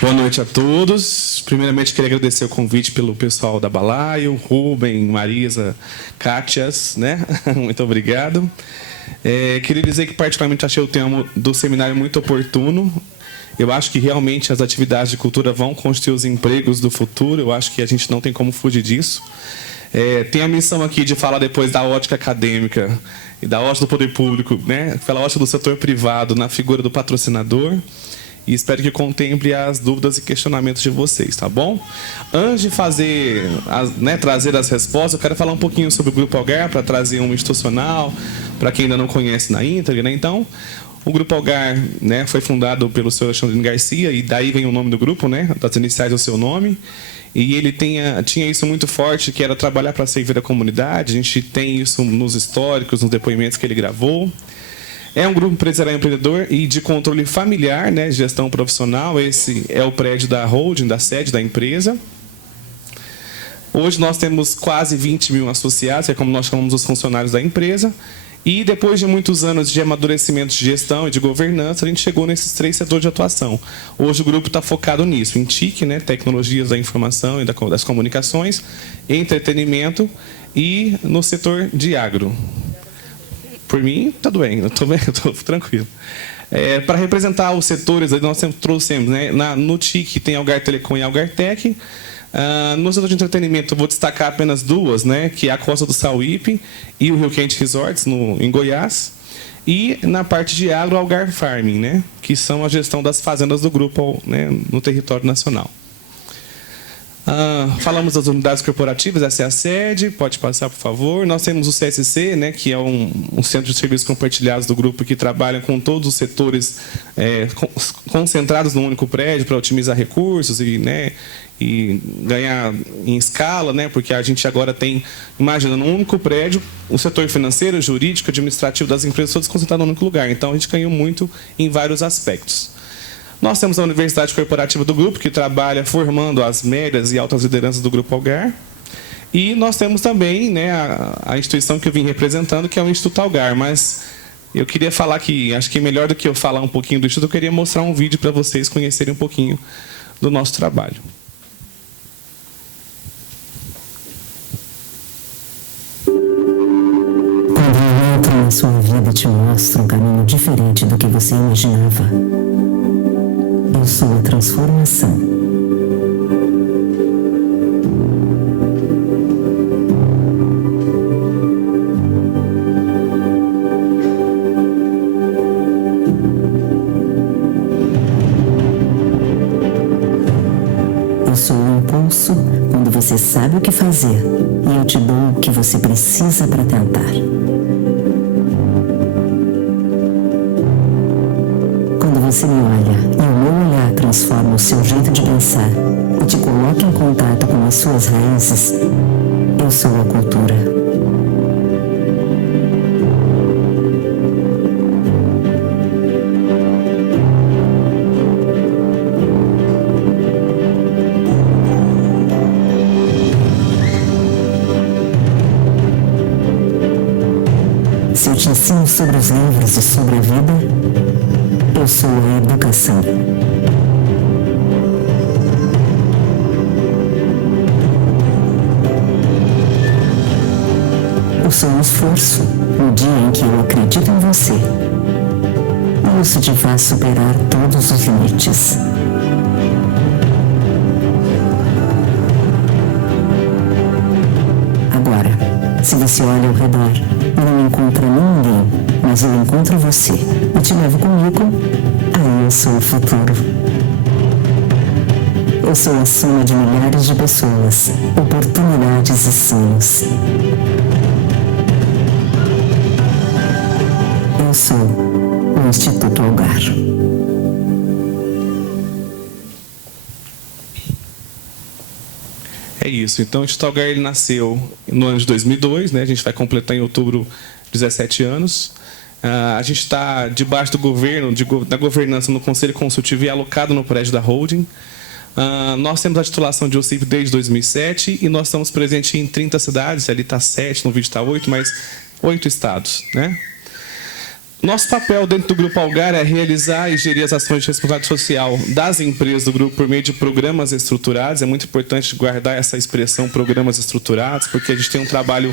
Boa noite a todos. Primeiramente, queria agradecer o convite pelo pessoal da Balaio, Rubem, Marisa, Cátias, né? Muito obrigado. Queria dizer que particularmente achei o tema do seminário muito oportuno. Eu acho que realmente as atividades de cultura vão construir os empregos do futuro. Eu acho que a gente não tem como fugir disso. Tem a missão aqui de falar depois da ótica acadêmica e da ótica do poder público, né? Pela ótica do setor privado na figura do patrocinador. E espero que contemple as dúvidas e questionamentos de vocês, tá bom? Antes de trazer as respostas, eu quero falar um pouquinho sobre o Grupo Algar, para trazer um institucional, para quem ainda não conhece na íntegra, né? Então, o Grupo Algar, né, foi fundado pelo senhor Alexandrino Garcia, e daí vem o nome do grupo, né, das iniciais do seu nome. E ele tinha isso muito forte, que era trabalhar para servir a comunidade. A gente tem isso nos históricos, nos depoimentos que ele gravou. É um grupo empresarial empreendedor e de controle familiar, né, gestão profissional. Esse é o prédio da holding, da sede da empresa. Hoje nós temos quase 20 mil associados, que é como nós chamamos os funcionários da empresa. E depois de muitos anos de amadurecimento de gestão e de governança, a gente chegou nesses 3 setores de atuação. Hoje o grupo está focado nisso, em TIC, né, tecnologias da informação e das comunicações, entretenimento e no setor de agro. Por mim, tudo bem, eu estou tranquilo. Para representar os setores, nós sempre trouxemos, né, no TIC tem Algar Telecom e Algar Tech. No setor de entretenimento, eu vou destacar apenas 2, né, que é a Costa do Sauípe e o Rio Quente Resorts, em Goiás. E na parte de agro, Algar Farming, né, que são a gestão das fazendas do grupo, né, no território nacional. Falamos das unidades corporativas, essa é a sede, pode passar, por favor. Nós temos o CSC, né, que é um centro de serviços compartilhados do grupo que trabalha com todos os setores concentrados num único prédio para otimizar recursos e ganhar em escala, né, porque a gente agora tem, imagina, num único prédio, o setor financeiro, jurídico, administrativo das empresas todos concentrados num único lugar. Então, a gente ganhou muito em vários aspectos. Nós temos a Universidade Corporativa do Grupo, que trabalha formando as médias e altas lideranças do Grupo Algar. E nós temos também, né, a instituição que eu vim representando, que é o Instituto Algar. Mas eu queria falar que, acho que melhor do que eu falar um pouquinho do Instituto, eu queria mostrar um vídeo para vocês conhecerem um pouquinho do nosso trabalho. Quando eu entro na sua vida e te mostro um caminho diferente do que você imaginava, eu sou a transformação. Eu sou o impulso quando você sabe o que fazer e eu te dou o que você precisa para tentar. Quando você me olha e o meu olhar transforma o seu jeito de pensar e te coloca em contato com as suas raízes, eu sou a cultura. Se eu te ensino sobre os livros e sobre a vida, eu sou a educação. Eu sou o esforço no dia em que eu acredito em você. E isso te faz superar todos os limites. Agora, se você olha ao redor e não encontra ninguém, mas eu encontro você e te levo comigo, aí eu sou o futuro. Eu sou a soma de milhares de pessoas, oportunidades e sonhos. Eu sou o Instituto Algar. É isso. Então, o Instituto Algar ele nasceu no ano de 2002, né? A gente vai completar em outubro 17 anos. A gente está debaixo do governo, da governança no Conselho Consultivo e alocado no prédio da holding. Nós temos a titulação de OCIP desde 2007 e nós estamos presentes em 30 cidades. Ali está 7, no vídeo está 8, mas 8 estados, né? Nosso papel dentro do Grupo Algar é realizar e gerir as ações de responsabilidade social das empresas do grupo por meio de programas estruturados. É muito importante guardar essa expressão programas estruturados, porque a gente tem um trabalho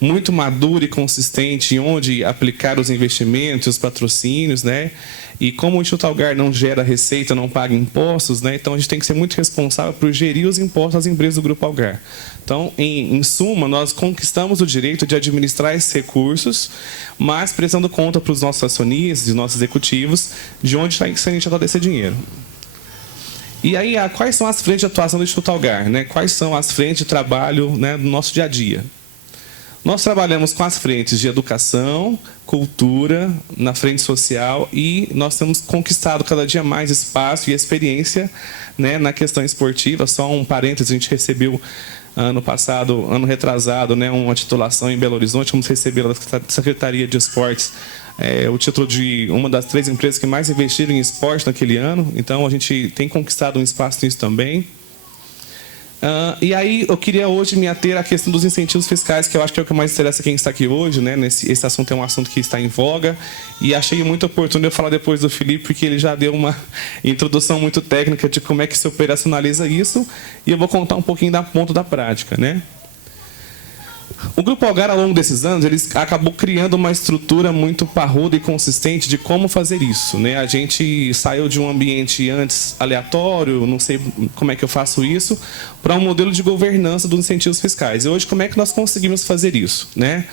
muito maduro e consistente onde aplicar os investimentos, os patrocínios, né? E como o Instituto Algar não gera receita, não paga impostos, né? Então a gente tem que ser muito responsável por gerir os impostos das empresas do Grupo Algar. Então, em suma, nós conquistamos o direito de administrar esses recursos, mas prestando conta para os nossos acionistas e nossos executivos de onde está sendo injetado esse dinheiro. E aí, quais são as frentes de atuação do Instituto Algar, né? Quais são as frentes de trabalho, né, do nosso dia a dia? Nós trabalhamos com as frentes de educação, cultura, na frente social, e nós temos conquistado cada dia mais espaço e experiência, né, na questão esportiva. Só um parênteses, a gente recebeu ano passado, ano retrasado, né, uma titulação em Belo Horizonte, vamos receber da Secretaria de Esportes o título de uma das 3 empresas que mais investiram em esporte naquele ano. Então a gente tem conquistado um espaço nisso também. E aí eu queria hoje me ater à questão dos incentivos fiscais, que eu acho que é o que mais interessa quem está aqui hoje, né? Esse assunto é um assunto que está em voga, e achei muito oportuno eu falar depois do Felipe, porque ele já deu uma introdução muito técnica de como é que se operacionaliza isso, e eu vou contar um pouquinho da ponta da prática, né? O Grupo Algar, ao longo desses anos, ele acabou criando uma estrutura muito parruda e consistente de como fazer isso, né? A gente saiu de um ambiente antes aleatório, não sei como é que eu faço isso, para um modelo de governança dos incentivos fiscais. E hoje, como é que nós conseguimos fazer isso, né?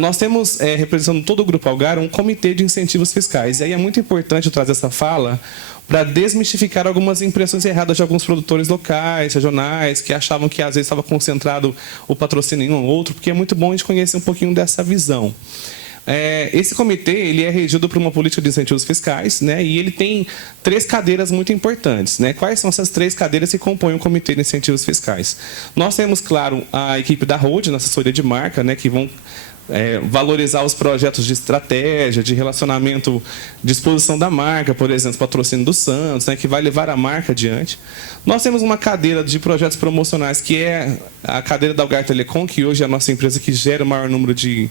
Nós temos, representando todo o Grupo Algar, um comitê de incentivos fiscais. E aí é muito importante eu trazer essa fala para desmistificar algumas impressões erradas de alguns produtores locais, regionais, que achavam que às vezes estava concentrado o patrocínio em um ou outro, porque é muito bom a gente conhecer um pouquinho dessa visão. Esse comitê ele é regido por uma política de incentivos fiscais, né, e ele tem 3 cadeiras muito importantes, né? Quais são essas 3 cadeiras que compõem o comitê de incentivos fiscais? Nós temos, claro, a equipe da Road, na assessoria de marca, né, que vão valorizar os projetos de estratégia, de relacionamento, de exposição da marca, por exemplo, patrocínio do Santos, né, que vai levar a marca adiante. Nós temos uma cadeira de projetos promocionais, que é a cadeira da Algar Telecom, que hoje é a nossa empresa que gera o maior número de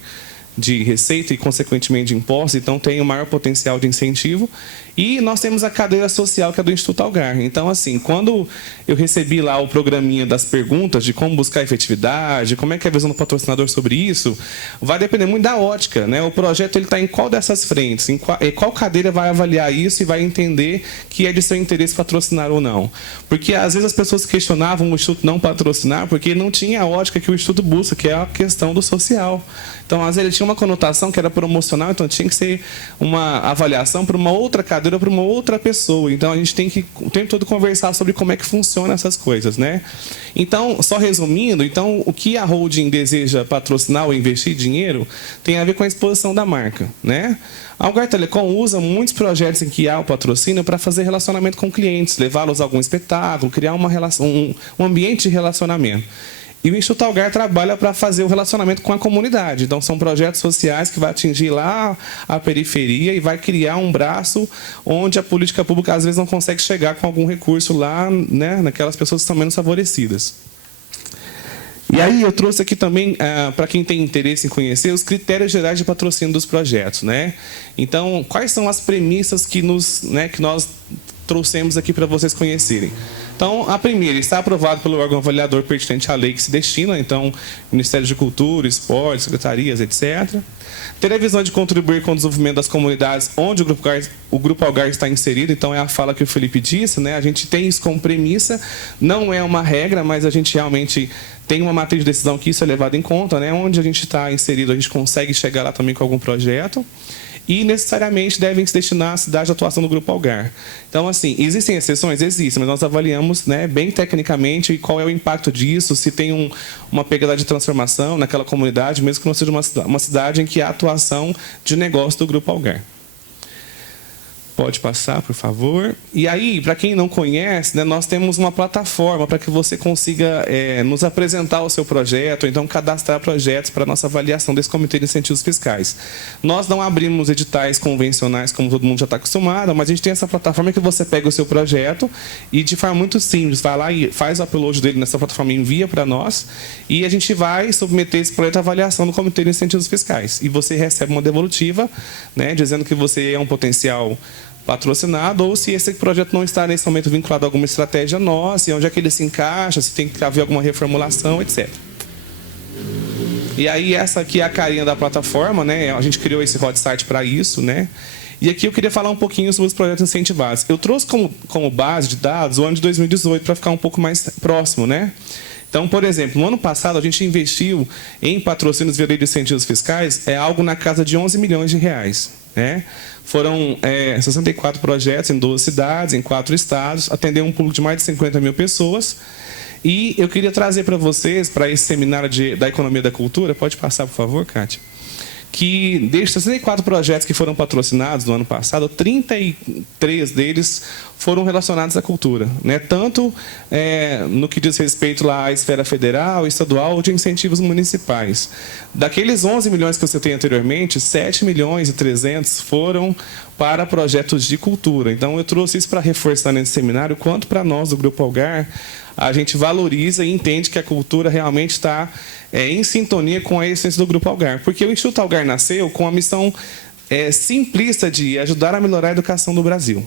receita e, consequentemente, de impostos, então tem o maior potencial de incentivo. E nós temos a cadeira social, que é do Instituto Algar. Então, assim, quando eu recebi lá o programinha das perguntas de como buscar efetividade, como é que é a visão do patrocinador sobre isso, vai depender muito da ótica, né? O projeto está em qual dessas frentes, em qual cadeira vai avaliar isso e vai entender que é de seu interesse patrocinar ou não. Porque, às vezes, as pessoas questionavam o Instituto não patrocinar porque não tinha a ótica que o Instituto busca, que é a questão do social. Então, às vezes, ele tinha uma conotação que era promocional, então tinha que ser uma avaliação para uma outra cadeira, para uma outra pessoa. Então, a gente tem que o tempo todo conversar sobre como é que funcionam essas coisas, né? Então, só resumindo, então, o que a holding deseja patrocinar ou investir dinheiro tem a ver com a exposição da marca, né? A Algar Telecom usa muitos projetos em que há o patrocínio para fazer relacionamento com clientes, levá-los a algum espetáculo, criar uma relação, um ambiente de relacionamento. E o Instituto Algar trabalha para fazer o relacionamento com a comunidade. Então, são projetos sociais que vai atingir lá a periferia e vai criar um braço onde a política pública, às vezes, não consegue chegar com algum recurso lá, né, naquelas pessoas que são menos favorecidas. E aí eu trouxe aqui também, para quem tem interesse em conhecer, os critérios gerais de patrocínio dos projetos, né? Então, quais são as premissas que nós trouxemos aqui para vocês conhecerem? Então, a primeira, está aprovado pelo órgão avaliador pertinente à lei que se destina, então, Ministério de Cultura, Esporte, secretarias, etc. Ter a visão de contribuir com o desenvolvimento das comunidades onde o Grupo Algar está inserido, então é a fala que o Felipe disse, né? A gente tem isso como premissa, não é uma regra, mas a gente realmente tem uma matriz de decisão que isso é levado em conta, né? Onde a gente está inserido, a gente consegue chegar lá também com algum projeto. E, necessariamente, devem se destinar à cidade de atuação do Grupo Algar. Então, assim, existem exceções? Existem, mas nós avaliamos, né, bem tecnicamente qual é o impacto disso, se tem uma pegada de transformação naquela comunidade, mesmo que não seja uma cidade em que há atuação de negócio do Grupo Algar. Pode passar, por favor. E aí, para quem não conhece, né, nós temos uma plataforma para que você consiga nos apresentar o seu projeto, ou então cadastrar projetos para a nossa avaliação desse Comitê de Incentivos Fiscais. Nós não abrimos editais convencionais, como todo mundo já está acostumado, mas a gente tem essa plataforma que você pega o seu projeto e, de forma muito simples, vai lá e faz o upload dele nessa plataforma e envia para nós, e a gente vai submeter esse projeto à avaliação do Comitê de Incentivos Fiscais. E você recebe uma devolutiva, né, dizendo que você é um potencial patrocinado, ou se esse projeto não está nesse momento vinculado a alguma estratégia nossa, e onde é que ele se encaixa, se tem que haver alguma reformulação, etc. E aí essa aqui é a carinha da plataforma, né? A gente criou esse hot site para isso, né? E aqui eu queria falar um pouquinho sobre os projetos incentivados. Eu trouxe como base de dados o ano de 2018 para ficar um pouco mais próximo, né? Então, por exemplo, no ano passado a gente investiu em patrocínios via lei de incentivos fiscais algo na casa de 11 milhões de reais. Né? Foram 64 projetos em 12 cidades, em 4 estados, atendeu um público de mais de 50 mil pessoas. E eu queria trazer para vocês, para esse seminário da Economia da Cultura, pode passar, por favor, Kátia? Que desses 64 projetos que foram patrocinados no ano passado, 33 deles foram relacionados à cultura, né? Tanto no que diz respeito lá à esfera federal, estadual ou de incentivos municipais. Daqueles 11 milhões que eu citei anteriormente, 7 milhões e 300 foram para projetos de cultura. Então, eu trouxe isso para reforçar nesse seminário, quanto para nós do Grupo Algar, a gente valoriza e entende que a cultura realmente está em sintonia com a essência do Grupo Algar. Porque o Instituto Algar nasceu com a missão simplista de ajudar a melhorar a educação do Brasil.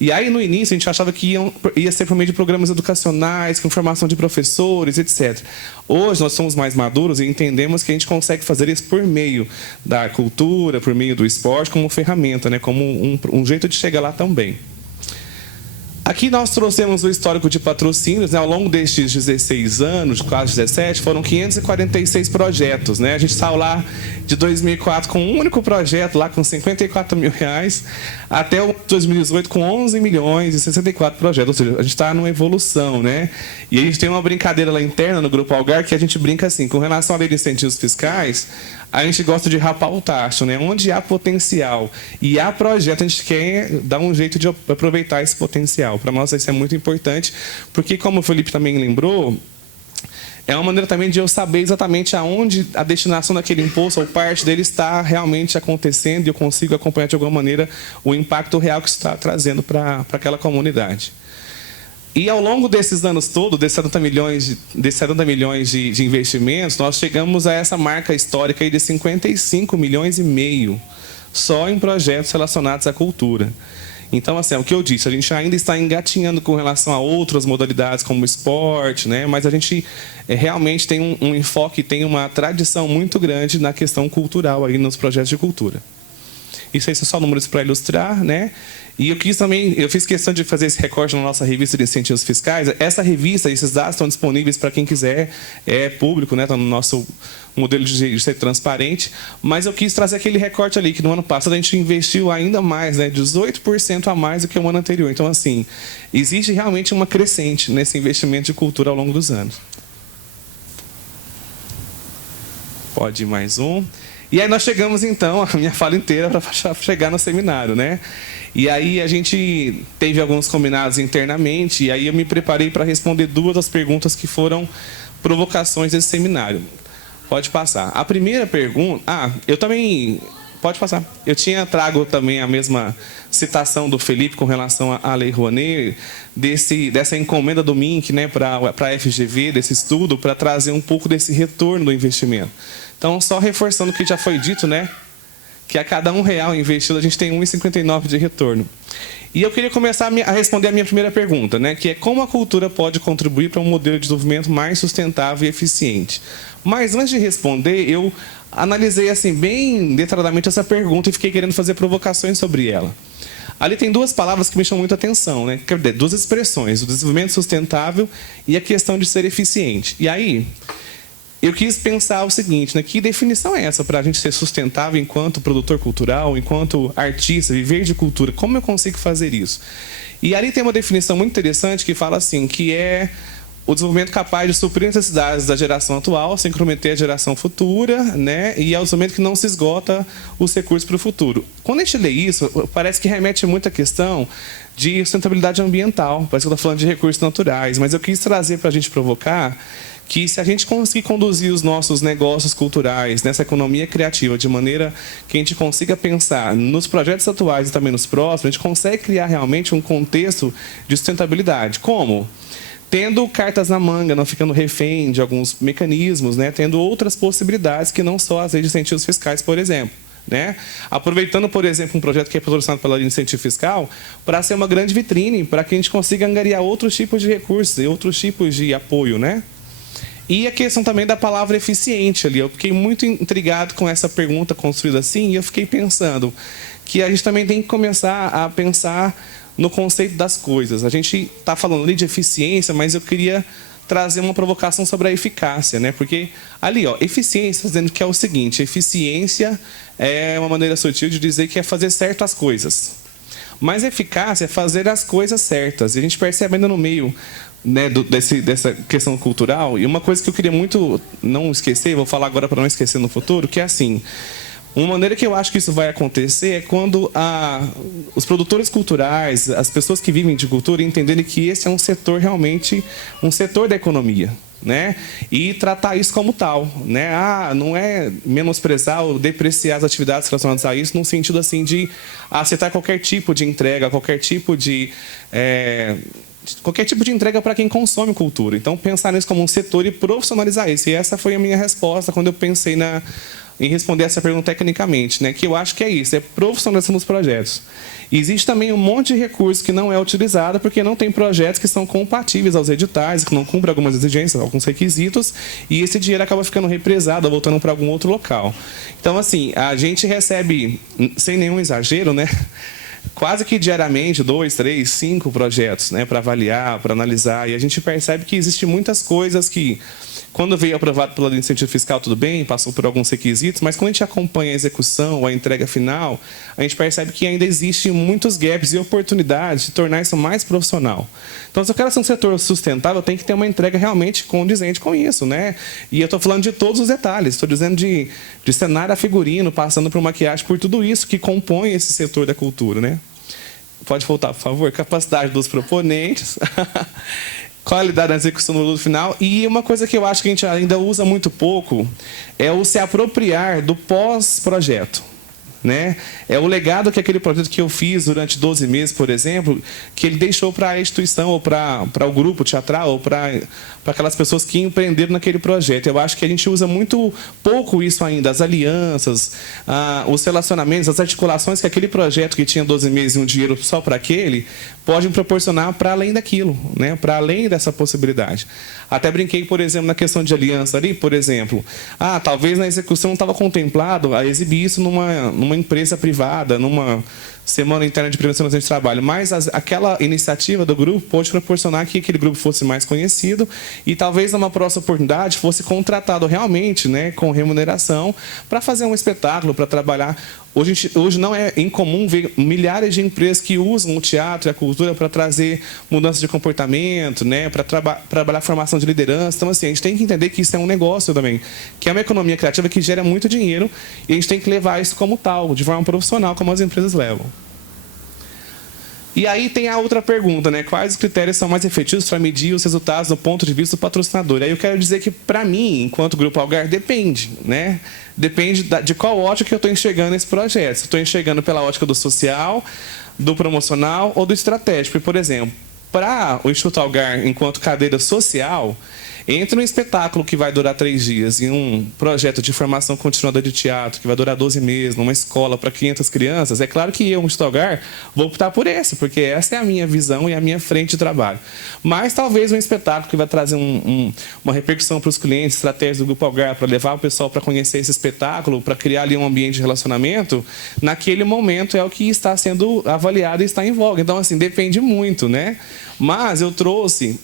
E aí, no início, a gente achava que ia ser por meio de programas educacionais, com formação de professores, etc. Hoje, nós somos mais maduros e entendemos que a gente consegue fazer isso por meio da cultura, por meio do esporte, como ferramenta, né? Como um jeito de chegar lá também. Aqui nós trouxemos o histórico de patrocínios, né? Ao longo destes 16 anos, quase 17, foram 546 projetos, né? A gente saiu lá de 2004 com um único projeto, lá com 54 mil reais, até o 2018 com 11 milhões e 64 projetos. Ou seja, a gente está numa evolução, né? E a gente tem uma brincadeira lá interna no Grupo Algar, que a gente brinca assim, com relação à lei de incentivos fiscais, a gente gosta de rapar o tacho, né? Onde há potencial e há projeto, a gente quer dar um jeito de aproveitar esse potencial. Para nós isso é muito importante, porque, como o Felipe também lembrou, é uma maneira também de eu saber exatamente aonde a destinação daquele imposto ou parte dele está realmente acontecendo, e eu consigo acompanhar de alguma maneira o impacto real que isso está trazendo para aquela comunidade. E ao longo desses anos todos, desses 70 milhões de investimentos, nós chegamos a essa marca histórica aí de 55 milhões e meio, só em projetos relacionados à cultura. Então, assim, é o que eu disse, a gente ainda está engatinhando com relação a outras modalidades, como o esporte, né? Mas a gente realmente tem um enfoque, tem uma tradição muito grande na questão cultural aí nos projetos de cultura. Isso aí são só números para ilustrar, né? E eu fiz questão de fazer esse recorte na nossa revista de incentivos fiscais. Essa revista, esses dados estão disponíveis para quem quiser, é público, né? Está no nosso modelo de ser transparente. Mas eu quis trazer aquele recorte ali, que no ano passado a gente investiu ainda mais, né? 18% a mais do que o ano anterior. Então, assim, existe realmente uma crescente nesse investimento de cultura ao longo dos anos. Pode ir mais um. E aí nós chegamos, então, a minha fala inteira para chegar no seminário, né? E aí a gente teve alguns combinados internamente, e aí eu me preparei para responder 2 das perguntas que foram provocações desse seminário. Pode passar. A primeira pergunta... eu também... Pode passar. Eu tinha trago também a mesma citação do Felipe com relação à Lei Rouanet, dessa encomenda do MINC, né, para a FGV, desse estudo, para trazer um pouco desse retorno do investimento. Então, só reforçando o que já foi dito, né, que a cada R$1 investido, a gente tem 1,59 de retorno. E eu queria começar a responder a minha primeira pergunta, né, que é como a cultura pode contribuir para um modelo de desenvolvimento mais sustentável e eficiente. Mas, antes de responder, eu analisei assim, bem detalhadamente essa pergunta e fiquei querendo fazer provocações sobre ela. Ali tem 2 palavras que me chamam muita atenção, né? 2 expressões, o desenvolvimento sustentável e a questão de ser eficiente. E aí, eu quis pensar o seguinte, né? Que definição é essa para a gente ser sustentável enquanto produtor cultural, enquanto artista, viver de cultura? Como eu consigo fazer isso? E ali tem uma definição muito interessante que fala assim, que é o desenvolvimento capaz de suprir as necessidades da geração atual, sem comprometer a geração futura, né? E é o desenvolvimento que não se esgota os recursos para o futuro. Quando a gente lê isso, parece que remete muito à questão de sustentabilidade ambiental. Parece que eu estou falando de recursos naturais, mas eu quis trazer para a gente provocar que se a gente conseguir conduzir os nossos negócios culturais nessa economia criativa de maneira que a gente consiga pensar nos projetos atuais e também nos próximos, a gente consegue criar realmente um contexto de sustentabilidade. Como? Tendo cartas na manga, não ficando refém de alguns mecanismos, né? Tendo outras possibilidades que não só as leis de incentivos fiscais, por exemplo. Né? Aproveitando, por exemplo, um projeto que é patrocinado pela lei de incentivo fiscal para ser uma grande vitrine, para que a gente consiga angariar outros tipos de recursos e outros tipos de apoio. Né? E a questão também da palavra eficiente ali. Eu fiquei muito intrigado com essa pergunta construída assim, e eu fiquei pensando que a gente também tem que começar a pensar no conceito das coisas. A gente está falando ali de eficiência, mas eu queria trazer uma provocação sobre a eficácia, né? Porque ali, ó, eficiência, dizendo que é o seguinte: eficiência é uma maneira sutil de dizer que é fazer certo as coisas. Mas eficácia é fazer as coisas certas. E a gente percebe ainda no meio, né, dessa questão cultural, e uma coisa que eu queria muito não esquecer, vou falar agora para não esquecer no futuro, que é assim: uma maneira que eu acho que isso vai acontecer é quando os produtores culturais, as pessoas que vivem de cultura, entenderem que esse é um setor realmente, um setor da economia, né? E tratar isso como tal, né? Não é menosprezar ou depreciar as atividades relacionadas a isso, no sentido assim de aceitar qualquer tipo de entrega, qualquer tipo de entrega para quem consome cultura. Então, pensar nisso como um setor e profissionalizar isso. E essa foi a minha resposta quando eu pensei em responder essa pergunta tecnicamente, né? Que eu acho que é isso, é profissionalização dos projetos. E existe também um monte de recurso que não é utilizado porque não tem projetos que são compatíveis aos editais, que não cumprem algumas exigências, alguns requisitos, e esse dinheiro acaba ficando represado, voltando para algum outro local. Então, assim, a gente recebe, sem nenhum exagero, né? Quase que diariamente 2, 3, 5 projetos, né, para avaliar, para analisar, e a gente percebe que existem muitas coisas que, quando veio aprovado pela lei de incentivo fiscal, tudo bem, passou por alguns requisitos, mas quando a gente acompanha a execução, a entrega final, a gente percebe que ainda existem muitos gaps e oportunidades de tornar isso mais profissional. Então, se eu quero ser um setor sustentável, tem que ter uma entrega realmente condizente com isso, né? E eu estou falando de todos os detalhes, estou dizendo de cenário a figurino, passando por maquiagem, por tudo isso que compõe esse setor da cultura, né? Pode voltar, por favor. Capacidade dos proponentes. Qualidade da execução no produto final. E uma coisa que eu acho que a gente ainda usa muito pouco é o se apropriar do pós-projeto. Né? É o legado que aquele projeto que eu fiz durante 12 meses, por exemplo, que ele deixou para a instituição, ou para o grupo teatral, ou para aquelas pessoas que empreenderam naquele projeto. Eu acho que a gente usa muito pouco isso ainda, as alianças, os relacionamentos, as articulações que aquele projeto que tinha 12 meses e um dinheiro só para aquele, podem proporcionar para além daquilo, né? Para além dessa possibilidade. Até brinquei, por exemplo, na questão de aliança ali, por exemplo, talvez na execução não estava contemplado a exibir isso numa empresa privada, numa Semana Interna de Prevenção de Trabalho, mas aquela iniciativa do grupo pode proporcionar que aquele grupo fosse mais conhecido e talvez numa próxima oportunidade fosse contratado realmente, né, com remuneração para fazer um espetáculo, para trabalhar. Hoje não é incomum ver milhares de empresas que usam o teatro e a cultura para trazer mudança de comportamento, né, para trabalhar a formação de liderança. Então, assim, a gente tem que entender que isso é um negócio também, que é uma economia criativa que gera muito dinheiro e a gente tem que levar isso como tal, de forma profissional, como as empresas levam. E aí tem a outra pergunta, né? Quais os critérios são mais efetivos para medir os resultados do ponto de vista do patrocinador? Aí eu quero dizer que, para mim, enquanto Grupo Algar, depende, né? Depende de qual ótica que eu estou enxergando esse projeto. Se estou enxergando pela ótica do social, do promocional ou do estratégico. E, por exemplo, para o Instituto Algar, enquanto cadeira social, entre um espetáculo que vai durar 3 dias e um projeto de formação continuada de teatro que vai durar 12 meses, numa escola para 500 crianças, é claro que eu, Instituto Algar, vou optar por esse, porque essa é a minha visão e a minha frente de trabalho. Mas talvez um espetáculo que vai trazer uma repercussão para os clientes, estratégias do Grupo Algar, para levar o pessoal para conhecer esse espetáculo, para criar ali um ambiente de relacionamento, naquele momento é o que está sendo avaliado e está em voga. Então, assim, depende muito, né? Mas eu trouxe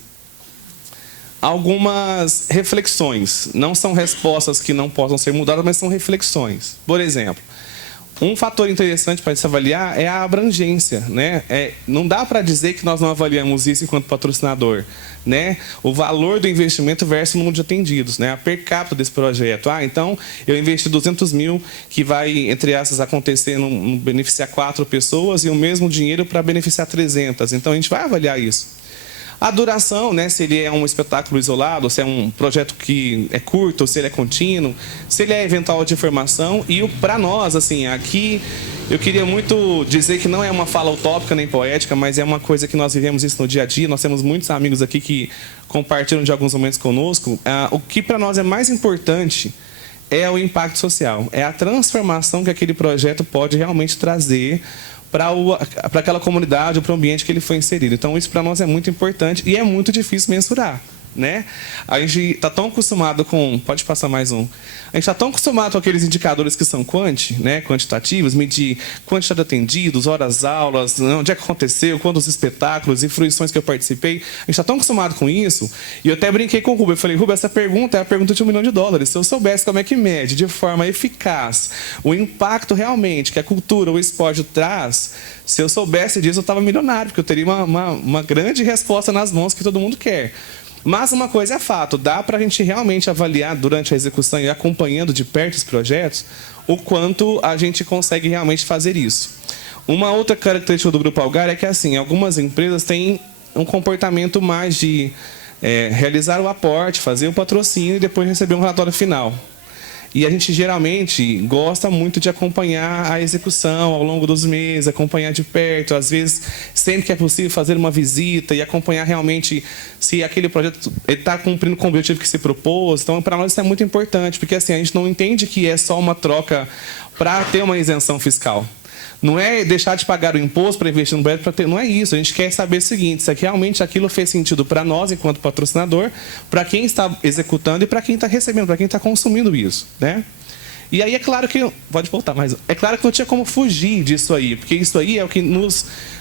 algumas reflexões. Não são respostas que não possam ser mudadas, mas são reflexões. Por exemplo, Um fator interessante para se avaliar é a abrangência, né? Não dá para dizer que nós não avaliamos isso enquanto patrocinador, né? O valor do investimento versus o número de atendidos, né? A per capita desse projeto. Então, eu investi 200 mil, que vai, entre aspas, acontecer, beneficiar 4 pessoas, e o mesmo dinheiro para beneficiar 300. Então, a gente vai avaliar isso. A duração, né, se ele é um espetáculo isolado, se é um projeto que é curto, ou se ele é contínuo, se ele é eventual de formação. E para nós, assim, aqui eu queria muito dizer que não é uma fala utópica nem poética, mas é uma coisa que nós vivemos isso no dia a dia. Nós temos muitos amigos aqui que compartilham de alguns momentos conosco. O que para nós é mais importante é o impacto social, é a transformação que aquele projeto pode realmente trazer para aquela comunidade, para o ambiente que ele foi inserido. Então, isso para nós é muito importante e é muito difícil mensurar, né? A gente está tão acostumado com... Pode passar mais um. A gente está tão acostumado com aqueles indicadores que são quantitativos, medir quantidade de atendidos, horas aulas, onde é que aconteceu, quantos espetáculos e fruições que eu participei. A gente está tão acostumado com isso. E eu até brinquei com o Rubem. Eu falei, Rubem, essa pergunta é a pergunta de $1 milhão. Se eu soubesse como é que mede de forma eficaz o impacto realmente que a cultura, o esporte traz, se eu soubesse disso, eu estava milionário, porque eu teria uma grande resposta nas mãos que todo mundo quer. Mas uma coisa é fato, dá para a gente realmente avaliar durante a execução e acompanhando de perto os projetos, o quanto a gente consegue realmente fazer isso. Uma outra característica do Grupo Algar é que, assim, algumas empresas têm um comportamento mais de realizar o aporte, fazer o patrocínio e depois receber um relatório final. E a gente geralmente gosta muito de acompanhar a execução ao longo dos meses, acompanhar de perto, às vezes, sempre que é possível, fazer uma visita e acompanhar realmente se aquele projeto está cumprindo com o objetivo que se propôs. Então, para nós isso é muito importante, porque assim, a gente não entende que é só uma troca para ter uma isenção fiscal. Não é deixar de pagar o imposto para investir no projeto, para ter, não é isso. A gente quer saber o seguinte, se realmente aquilo fez sentido para nós, enquanto patrocinador, para quem está executando e para quem está recebendo, para quem está consumindo isso, né? E aí é claro que... Pode voltar mais. É claro que não tinha como fugir disso aí, porque isso aí é o que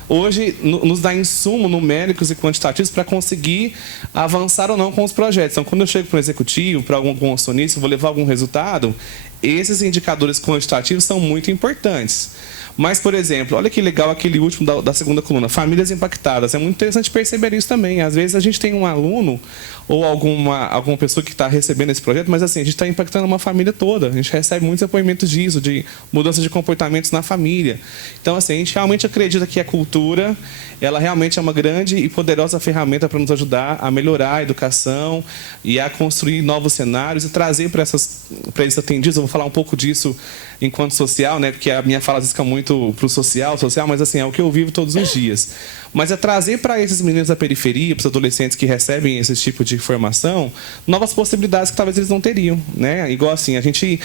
hoje nos dá insumo numéricos e quantitativos para conseguir avançar ou não com os projetos. Então, quando eu chego para o executivo, para algum acionista, vou levar algum resultado, esses indicadores quantitativos são muito importantes. Mas, por exemplo, olha que legal aquele último da segunda coluna, famílias impactadas. É muito interessante perceber isso também. Às vezes a gente tem um aluno ou alguma pessoa que está recebendo esse projeto, mas assim, a gente está impactando uma família toda. A gente recebe muitos depoimentos disso, de mudança de comportamentos na família. Então, assim, a gente realmente acredita que a cultura, ela realmente é uma grande e poderosa ferramenta para nos ajudar a melhorar a educação e a construir novos cenários e trazer para esses atendidos. Eu vou falar um pouco disso enquanto social, né? Porque a minha fala fica muito para o social, mas assim, é o que eu vivo todos os dias. Mas é trazer para esses meninos da periferia, para os adolescentes que recebem esse tipo de formação, novas possibilidades que talvez eles não teriam, né? Igual assim, a gente,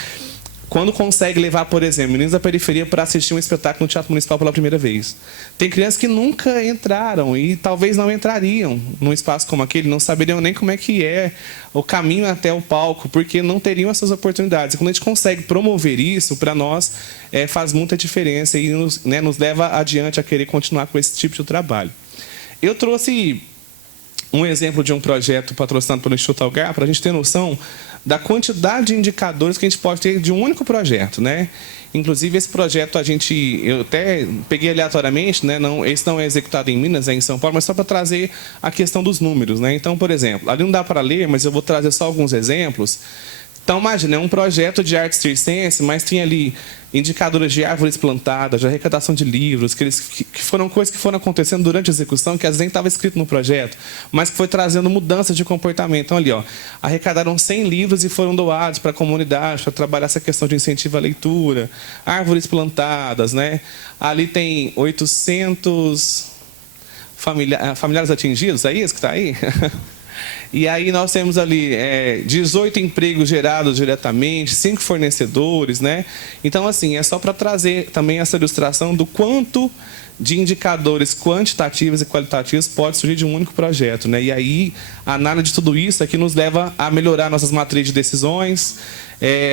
quando consegue levar, por exemplo, meninos da periferia para assistir um espetáculo no Teatro Municipal pela primeira vez. Tem crianças que nunca entraram e talvez não entrariam num espaço como aquele, não saberiam nem como é que é o caminho até o palco, porque não teriam essas oportunidades. E quando a gente consegue promover isso, para nós, faz muita diferença e nos leva adiante a querer continuar com esse tipo de trabalho. Eu trouxe um exemplo de um projeto patrocinado pelo Instituto Algar, para a gente ter noção da quantidade de indicadores que a gente pode ter de um único projeto, né? Inclusive, esse projeto eu até peguei aleatoriamente, né? Esse não é executado em Minas, é em São Paulo, mas só para trazer a questão dos números, né? Então, por exemplo, ali não dá para ler, mas eu vou trazer só alguns exemplos. Então, imagina, é um projeto de arte circense, mas tem ali indicadores de árvores plantadas, de arrecadação de livros, que foram coisas que foram acontecendo durante a execução, que às vezes nem estava escrito no projeto, mas que foi trazendo mudança de comportamento. Então, ali, arrecadaram 100 livros e foram doados para a comunidade, para trabalhar essa questão de incentivo à leitura. Árvores plantadas, né? Ali tem 800 familiares atingidos, é isso que está aí? E aí nós temos ali 18 empregos gerados diretamente, 5 fornecedores, né? Então, assim, é só para trazer também essa ilustração do quanto de indicadores quantitativos e qualitativos pode surgir de um único projeto, né? E aí, a análise de tudo isso é que nos leva a melhorar nossas matrizes de decisões,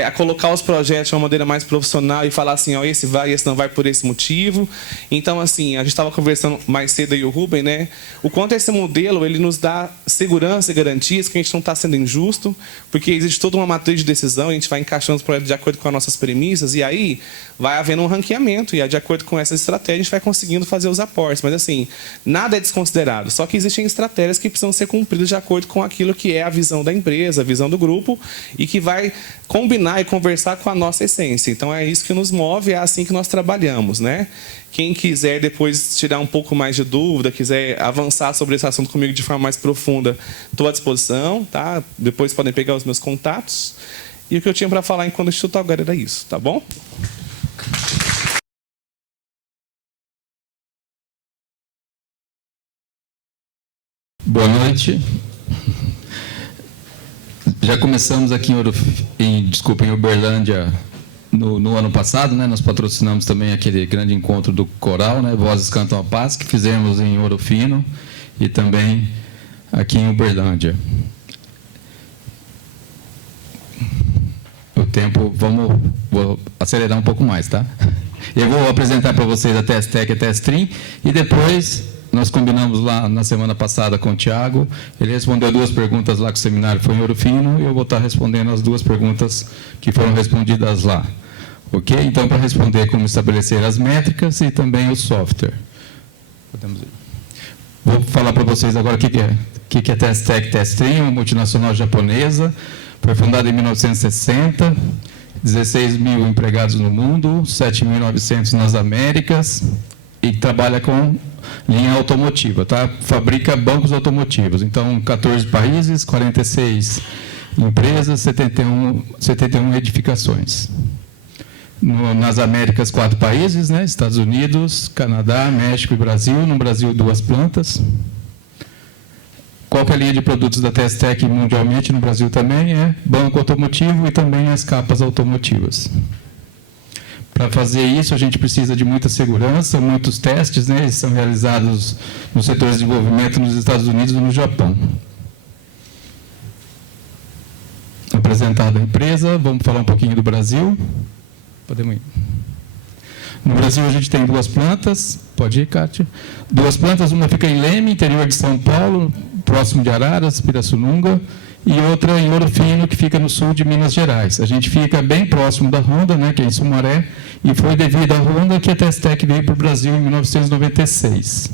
a colocar os projetos de uma maneira mais profissional e falar assim, esse vai, esse não vai por esse motivo. Então, assim, a gente estava conversando mais cedo aí o Rubem, né? O quanto esse modelo ele nos dá segurança e garantia garantias que a gente não está sendo injusto, porque existe toda uma matriz de decisão, a gente vai encaixando os projetos de acordo com as nossas premissas, e aí vai havendo um ranqueamento, e de acordo com essa estratégia a gente vai conseguindo fazer os aportes. Mas assim, nada é desconsiderado, só que existem estratégias que precisam ser cumpridas de acordo com aquilo que é a visão da empresa, a visão do grupo, e que vai combinar e conversar com a nossa essência. Então é isso que nos move, é assim que nós trabalhamos, né? Quem quiser depois tirar um pouco mais de dúvida, quiser avançar sobre esse assunto comigo de forma mais profunda, estou à disposição, tá? Depois podem pegar os meus contatos. E o que eu tinha para falar enquanto Instituto agora era isso, tá bom? Boa noite. Já começamos aqui em Uberlândia no ano passado, né? Nós patrocinamos também aquele grande encontro do coral, né? Vozes Cantam a Paz, que fizemos em Ouro Fino e também aqui em Uberlândia. O tempo, vou acelerar um pouco mais, tá? Eu vou apresentar para vocês a TestTech e a TestTrim e depois nós combinamos lá na semana passada com o Thiago, ele respondeu 2 perguntas lá que o seminário foi em Ouro Fino e eu vou estar respondendo as 2 perguntas que foram respondidas lá. Ok? Então, para responder como estabelecer as métricas e também o software. Podemos ir. Vou falar para vocês agora o que é TestTech TestTrim, uma multinacional japonesa, foi fundada em 1960, 16 mil empregados no mundo, 7.900 nas Américas e trabalha com linha automotiva, tá? Fabrica bancos automotivos. Então, 14 países, 46 empresas, 71 edificações. Nas Américas, 4 países, né? Estados Unidos, Canadá, México e Brasil. No Brasil, 2 plantas. Qual que é a linha de produtos da TestTech mundialmente, no Brasil também, é banco automotivo e também as capas automotivas. Para fazer isso, a gente precisa de muita segurança, muitos testes, né? Eles são realizados no setor de desenvolvimento nos Estados Unidos e no Japão. Apresentada a empresa, vamos falar um pouquinho do Brasil. Podemos ir. No Brasil, a gente tem 2 plantas. Pode ir, Kátia. 2 plantas, uma fica em Leme, interior de São Paulo, próximo de Araras, Pirassununga, e outra em Ouro Fino, que fica no sul de Minas Gerais. A gente fica bem próximo da Honda, né, que é em Sumaré, e foi devido à Honda que a TestTech veio para o Brasil em 1996.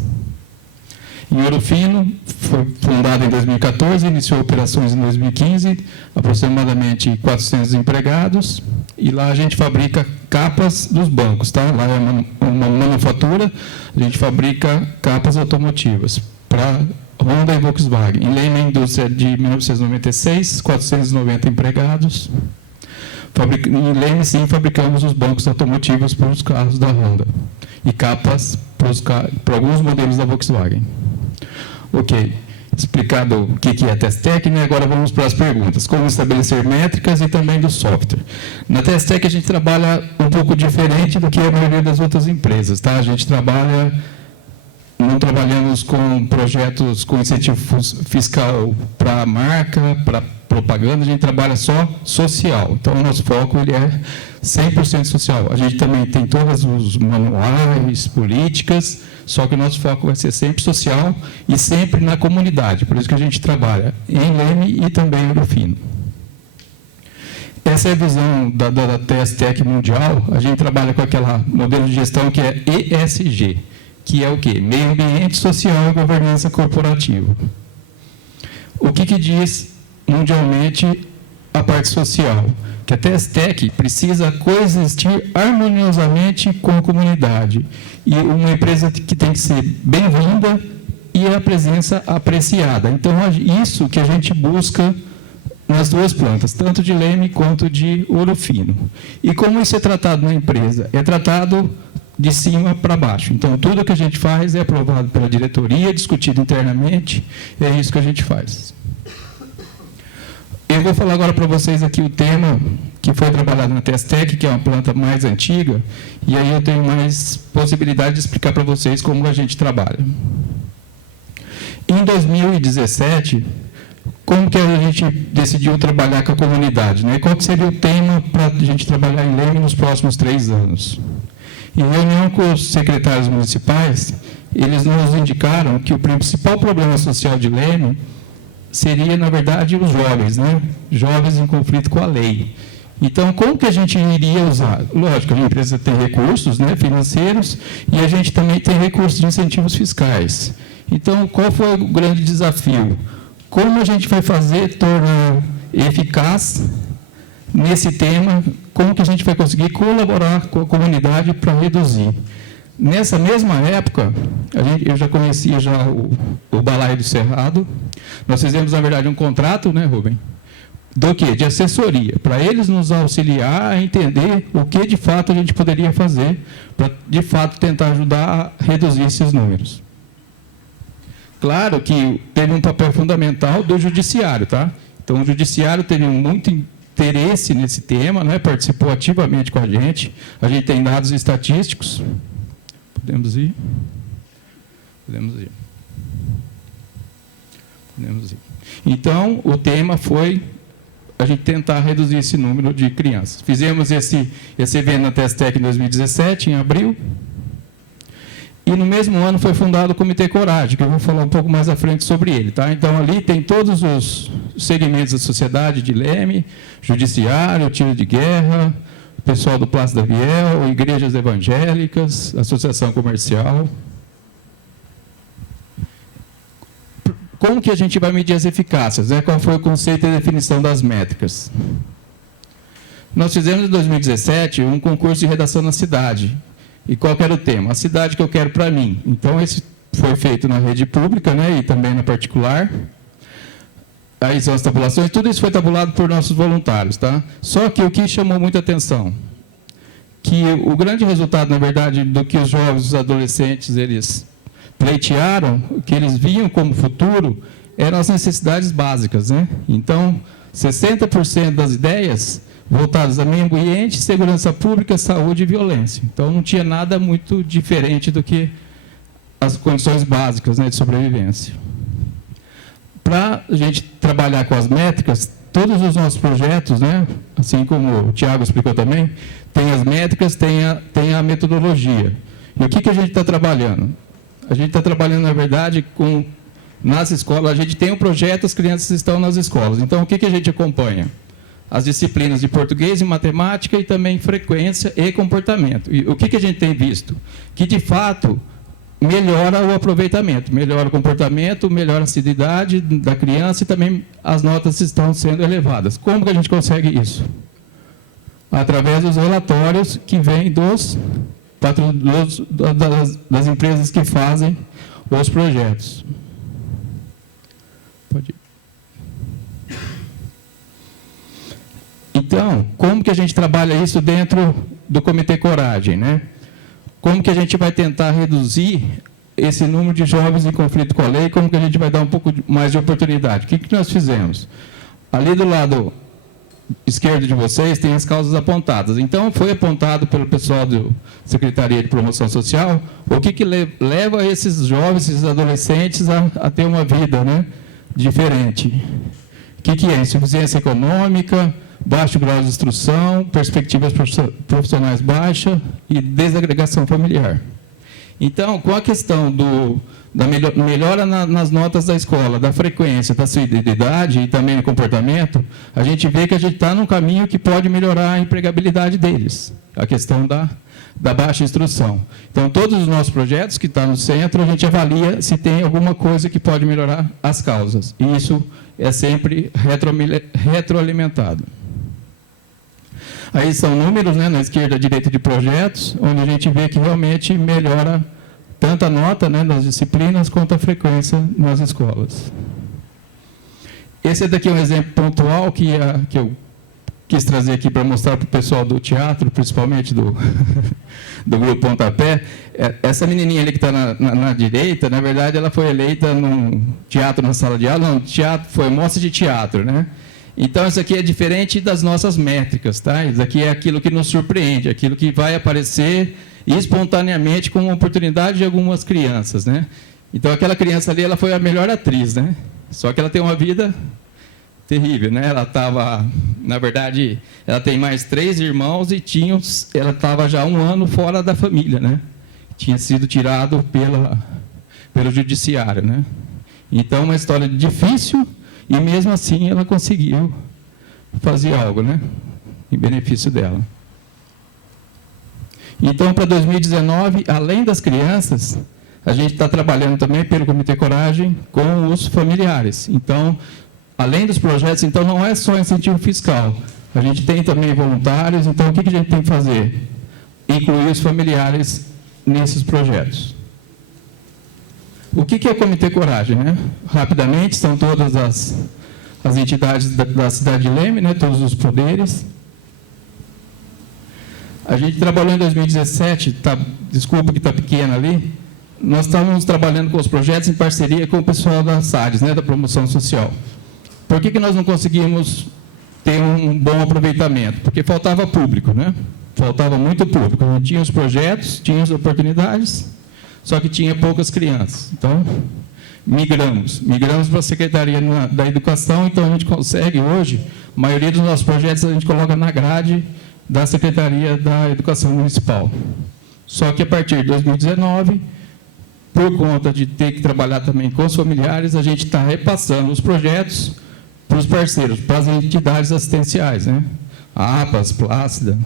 Em Ouro Fino, foi fundada em 2014, iniciou operações em 2015, aproximadamente 400 empregados, e lá a gente fabrica capas dos bancos, tá? Lá é uma manufatura, a gente fabrica capas automotivas para Honda e Volkswagen. Em Leme, indústria de 1996, 490 empregados. Em Leme, sim, fabricamos os bancos automotivos para os carros da Honda e capas para alguns modelos da Volkswagen. Ok, explicado o que é a TestTech, né? Agora vamos para as perguntas. Como estabelecer métricas e também do software. Na TestTech a gente trabalha um pouco diferente do que a maioria das outras empresas, tá? A gente não trabalhamos com projetos com incentivo fiscal para a marca, para propaganda, a gente trabalha só social. Então, o nosso foco ele é 100% social. A gente também tem todos os manuais, políticas, só que o nosso foco vai ser sempre social e sempre na comunidade. Por isso que a gente trabalha em Leme e também em Ouro Fino. Essa é a visão da TestTech mundial. A gente trabalha com aquele modelo de gestão que é ESG, que é o quê? Meio ambiente, social e governança corporativa. O que diz mundialmente a parte social? Que a TestTech precisa coexistir harmoniosamente com a comunidade. E uma empresa que tem que ser bem-vinda e a presença apreciada. Então, isso que a gente busca nas 2 plantas, tanto de Leme quanto de Ouro Fino. E como isso é tratado na empresa? É tratado de cima para baixo. Então, tudo que a gente faz é aprovado pela diretoria, discutido internamente, é isso que a gente faz. Eu vou falar agora para vocês aqui o tema que foi trabalhado na TestTech, que é uma planta mais antiga, e aí eu tenho mais possibilidade de explicar para vocês como a gente trabalha. Em 2017, como que a gente decidiu trabalhar com a comunidade, né? Qual que seria o tema para a gente trabalhar em Leme nos próximos 3 anos? Em reunião com os secretários municipais, eles nos indicaram que o principal problema social de Leme seria, na verdade, os jovens, né? Jovens em conflito com a lei. Então, como que a gente iria usar? Lógico, a empresa tem recursos, né, financeiros, e a gente também tem recursos de incentivos fiscais. Então, qual foi o grande desafio? Como a gente vai fazer tornar eficaz nesse tema? Como que a gente vai conseguir colaborar com a comunidade para reduzir? Nessa mesma época, eu já conhecia o Balaio do Cerrado. Nós fizemos, na verdade, um contrato, né, Rubem? Do quê? De assessoria, para eles nos auxiliar a entender o que, de fato, a gente poderia fazer para, de fato, tentar ajudar a reduzir esses números. Claro que teve um papel fundamental do judiciário, tá? Então, o judiciário teve muito interesse nesse tema, né? Participou ativamente com a gente tem dados estatísticos. Podemos ir? Podemos ir. Podemos ir. Então, o tema foi a gente tentar reduzir esse número de crianças. Fizemos esse evento na Testec em 2017, em abril, e no mesmo ano foi fundado o Comitê Coragem, que eu vou falar um pouco mais à frente sobre ele. Tá? Então, ali tem todos os segmentos da sociedade de Leme, judiciário, tiro de guerra, pessoal do Plácio da Viel, igrejas evangélicas, associação comercial. Como que a gente vai medir as eficácias? Né? Qual foi o conceito e a definição das métricas? Nós fizemos em 2017 um concurso de redação na cidade. E qual que era o tema? A cidade que eu quero para mim. Então, esse foi feito na rede pública, né, e também na particular. Aí são as tabulações. Tudo isso foi tabulado por nossos voluntários. Tá? Só que o que chamou muita atenção, que o grande resultado, na verdade, do que os jovens, os adolescentes, eles pleitearam, o que eles viam como futuro, eram as necessidades básicas. Né? Então, 60% das ideias voltadas a meio ambiente, segurança pública, saúde e violência. Então, não tinha nada muito diferente do que as condições básicas, né, de sobrevivência. Para a gente trabalhar com as métricas, todos os nossos projetos, né, assim como o Tiago explicou também, tem as métricas, tem a metodologia. E o que a gente está trabalhando? A gente está trabalhando, na verdade, nas escolas. A gente tem um projeto, as crianças estão nas escolas. Então, o que a gente acompanha? As disciplinas de português e matemática e também frequência e comportamento. E o que a gente tem visto? Que, de fato, melhora o aproveitamento, melhora o comportamento, melhora a assiduidade da criança e também as notas estão sendo elevadas. Como que a gente consegue isso? Através dos relatórios que vêm das empresas que fazem os projetos. Pode ir. Então, como que a gente trabalha isso dentro do Comitê Coragem, né? Como que a gente vai tentar reduzir esse número de jovens em conflito com a lei? Como que a gente vai dar um pouco mais de oportunidade? O que nós fizemos? Ali do lado esquerdo de vocês tem as causas apontadas. Então, foi apontado pelo pessoal da Secretaria de Promoção Social o que leva esses jovens, esses adolescentes a ter uma vida, né, diferente. O que é? Insuficiência econômica, baixo grau de instrução, perspectivas profissionais baixas e desagregação familiar. Então, com a questão da melhora nas notas da escola, da frequência, da assiduidade e também do comportamento, a gente vê que a gente está num caminho que pode melhorar a empregabilidade deles, a questão da baixa instrução. Então, todos os nossos projetos que estão no centro, a gente avalia se tem alguma coisa que pode melhorar as causas. E isso é sempre retroalimentado. Aí são números, né, na esquerda e direita de projetos, onde a gente vê que realmente melhora tanto a nota, né, das disciplinas quanto a frequência nas escolas. Esse daqui é um exemplo pontual que eu quis trazer aqui para mostrar para o pessoal do teatro, principalmente do Grupo Pontapé. Essa menininha ali que está na direita, na verdade, ela foi eleita num teatro na sala de aula. Não, teatro, foi mostra de teatro, né? Então, isso aqui é diferente das nossas métricas, tá? Isso aqui é aquilo que nos surpreende, aquilo que vai aparecer espontaneamente como uma oportunidade de algumas crianças, né? Então, aquela criança ali, ela foi a melhor atriz, né? Só que ela tem uma vida terrível, né? Ela estava, na verdade, ela tem mais 3 irmãos e ela estava já 1 ano fora da família, né? Tinha sido tirado pelo judiciário, né? Então, uma história difícil e mesmo assim ela conseguiu fazer algo, né, em benefício dela. Então, para 2019, além das crianças, a gente está trabalhando também pelo Comitê Coragem com os familiares. Então, além dos projetos, então não é só incentivo fiscal. A gente tem também voluntários, então o que a gente tem que fazer? Incluir os familiares nesses projetos. O que é o Comitê Coragem, né? Rapidamente, são todas as entidades da cidade de Leme, né? Todos os poderes. A gente trabalhou em 2017, desculpa que está pequena ali, nós estávamos trabalhando com os projetos em parceria com o pessoal da SADES, né, da promoção social. Por que nós não conseguimos ter um bom aproveitamento? Porque faltava público, né? Faltava muito público. A gente tinha os projetos, tinha as oportunidades, só que tinha poucas crianças. Então, migramos para a Secretaria da Educação, então a gente consegue hoje, a maioria dos nossos projetos a gente coloca na grade da Secretaria da Educação Municipal. Só que a partir de 2019, por conta de ter que trabalhar também com os familiares, a gente está repassando os projetos para os parceiros, para as entidades assistenciais, né? A APAS, Plácida.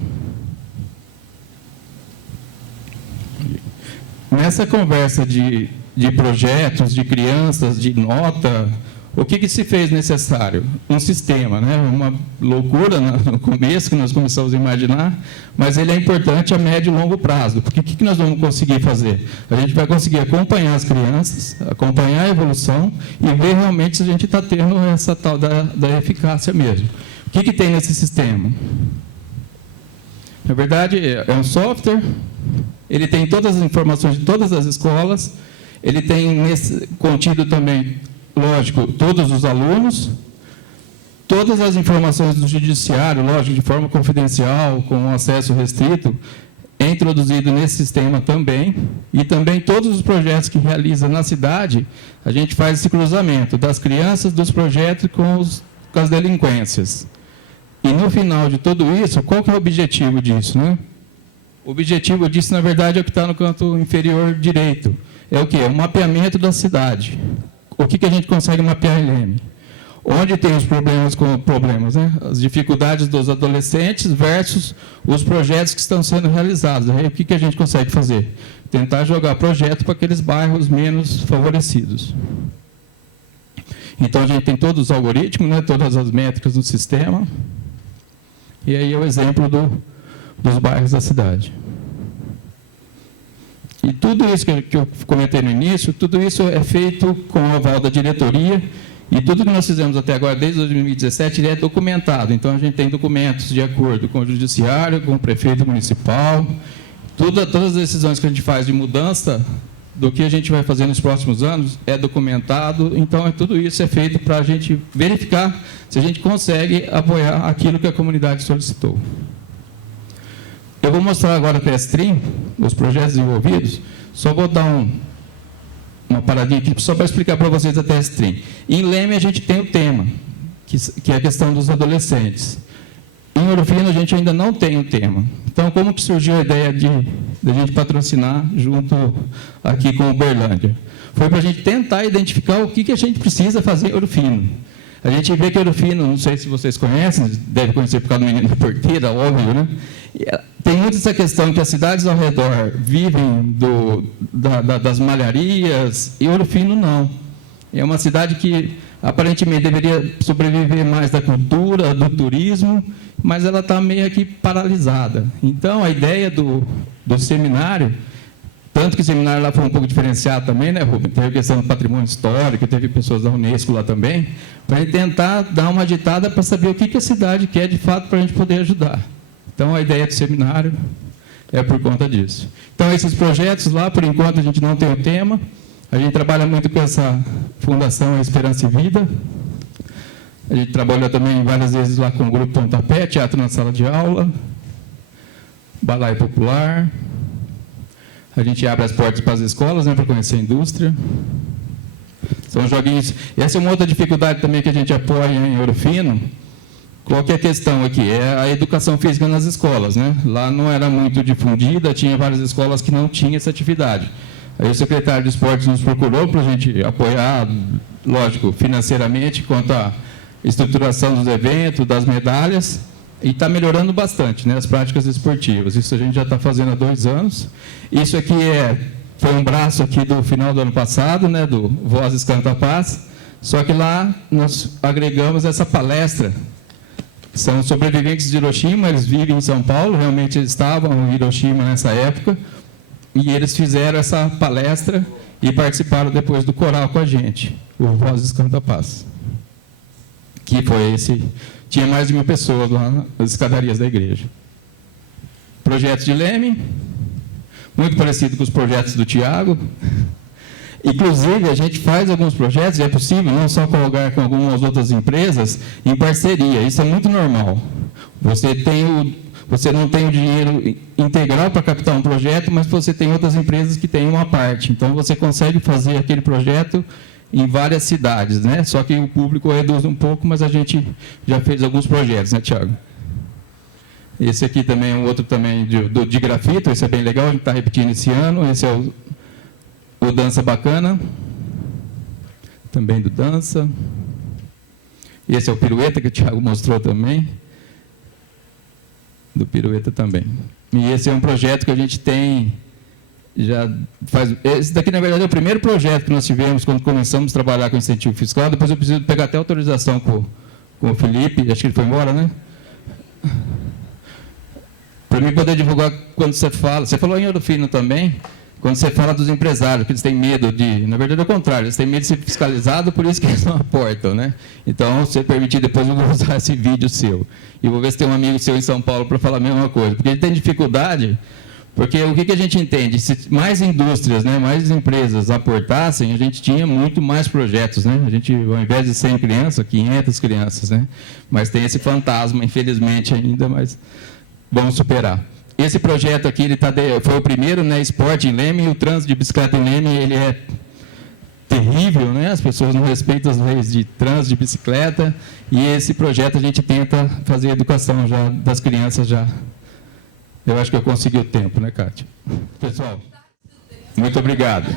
Nessa conversa de projetos, de crianças, de nota, o que se fez necessário? Um sistema, né? Uma loucura no começo, que nós começamos a imaginar, mas ele é importante a médio e longo prazo. Porque o que nós vamos conseguir fazer? A gente vai conseguir acompanhar as crianças, acompanhar a evolução e ver realmente se a gente está tendo essa tal da eficácia mesmo. O que tem nesse sistema? Na verdade, é um software, ele tem todas as informações de todas as escolas, ele tem contido também, lógico, todos os alunos, todas as informações do judiciário, lógico, de forma confidencial, com acesso restrito, é introduzido nesse sistema também, e também todos os projetos que realiza na cidade, a gente faz esse cruzamento das crianças, dos projetos com as delinquências. E no final de tudo isso, qual que é o objetivo disso, né? O objetivo disso, na verdade, é o que está no canto inferior direito. É o quê? É o mapeamento da cidade. O que a gente consegue mapear em Leme? Onde tem os problemas, né? As dificuldades dos adolescentes versus os projetos que estão sendo realizados. Aí, o que a gente consegue fazer? Tentar jogar projeto para aqueles bairros menos favorecidos. Então, a gente tem todos os algoritmos, né? Todas as métricas do sistema. E aí é o exemplo dos bairros da cidade. E tudo isso que eu comentei no início, tudo isso é feito com o aval da diretoria, e tudo que nós fizemos até agora, desde 2017, ele é documentado. Então, a gente tem documentos de acordo com o judiciário, com o prefeito municipal, todas as decisões que a gente faz de mudança do que a gente vai fazer nos próximos anos é documentado. Então, tudo isso é feito para a gente verificar se a gente consegue apoiar aquilo que a comunidade solicitou. Eu vou mostrar agora a TestStream, os projetos envolvidos. Só vou dar uma paradinha aqui, só para explicar para vocês a TestStream. Em Leme, a gente tem o tema, que é a questão dos adolescentes. Em Ouro Fino, a gente ainda não tem o tema. Então, como que surgiu a ideia de a gente patrocinar junto aqui com o Uberlândia? Foi para a gente tentar identificar o que a gente precisa fazer em Ouro Fino. A gente vê que Ouro Fino, não sei se vocês conhecem, deve conhecer por causa do Menino da Porteira, óbvio, né? Tem muito essa questão que as cidades ao redor vivem das malharias, e Ouro Fino não. É uma cidade que, aparentemente, deveria sobreviver mais da cultura, do turismo, mas ela está meio que paralisada. Então, a ideia do seminário, tanto que o seminário lá foi um pouco diferenciado também, né, Rubem? Teve a questão do patrimônio histórico, teve pessoas da Unesco lá também, para tentar dar uma ditada para saber o que a cidade quer, de fato, para a gente poder ajudar. Então, a ideia do seminário é por conta disso. Então, esses projetos lá, por enquanto, a gente não tem o tema. A gente trabalha muito com essa Fundação Esperança e Vida. A gente trabalhou também várias vezes lá com o Grupo Pontapé, Teatro na Sala de Aula, Balaio Popular. A gente abre as portas para as escolas, né, para conhecer a indústria. São joguinhos. Essa é uma outra dificuldade também que a gente apoia em Ouro Fino. Qual que é a questão aqui? É a educação física nas escolas, né? Lá não era muito difundida, tinha várias escolas que não tinham essa atividade. Aí o secretário de Esportes nos procurou para a gente apoiar lógico, financeiramente, quanto à estruturação dos eventos, das medalhas, e está melhorando bastante, né, as práticas esportivas. Isso a gente já está fazendo há 2 anos. Isso aqui foi um braço aqui do final do ano passado, né, do Vozes Canta Paz, só que lá nós agregamos essa palestra. São sobreviventes de Hiroshima, eles vivem em São Paulo, realmente eles estavam em Hiroshima nessa época, e eles fizeram essa palestra e participaram depois do coral com a gente, o Vozes Canta Paz, que foi esse... Tinha mais de 1.000 pessoas lá nas escadarias da igreja. Projeto de Leme, muito parecido com os projetos do Tiago. Inclusive, a gente faz alguns projetos, e é possível, não só colocar com algumas outras empresas, em parceria. Isso é muito normal. Você não tem o dinheiro integral para captar um projeto, mas você tem outras empresas que têm uma parte. Então, você consegue fazer aquele projeto em várias cidades, né? Só que o público reduz um pouco, mas a gente já fez alguns projetos, né, Tiago? Esse aqui também é um outro também de grafito, esse é bem legal, a gente está repetindo esse ano. Esse é o Dança Bacana, também do Dança. Esse é o Pirueta, que o Tiago mostrou também, do Pirueta também. E esse é um projeto que a gente tem... Já faz, esse daqui, na verdade, é o primeiro projeto que nós tivemos quando começamos a trabalhar com incentivo fiscal. Depois eu preciso pegar até autorização com o Felipe, acho que ele foi embora, né? Para mim poder divulgar quando você falou em Ouro Fino também, quando você fala dos empresários, que eles têm medo de... Na verdade, é o contrário, eles têm medo de ser fiscalizados, por isso que eles não aportam, né? Então, se permitir, depois eu vou usar esse vídeo seu. E vou ver se tem um amigo seu em São Paulo para falar a mesma coisa. Porque ele tem dificuldade... Porque o que a gente entende? Se mais indústrias, né, mais empresas aportassem, a gente tinha muito mais projetos, né? A gente, ao invés de 100 crianças, 500 crianças, né? Mas tem esse fantasma, infelizmente, ainda, mas vamos superar. Esse projeto aqui, foi o primeiro, né, esporte em Leme, e o trânsito de bicicleta em Leme, ele é terrível, né? As pessoas não respeitam as leis de trânsito de bicicleta, e esse projeto a gente tenta fazer a educação já das crianças já. Eu acho que eu consegui o tempo, né, Kátia? Pessoal, muito obrigado.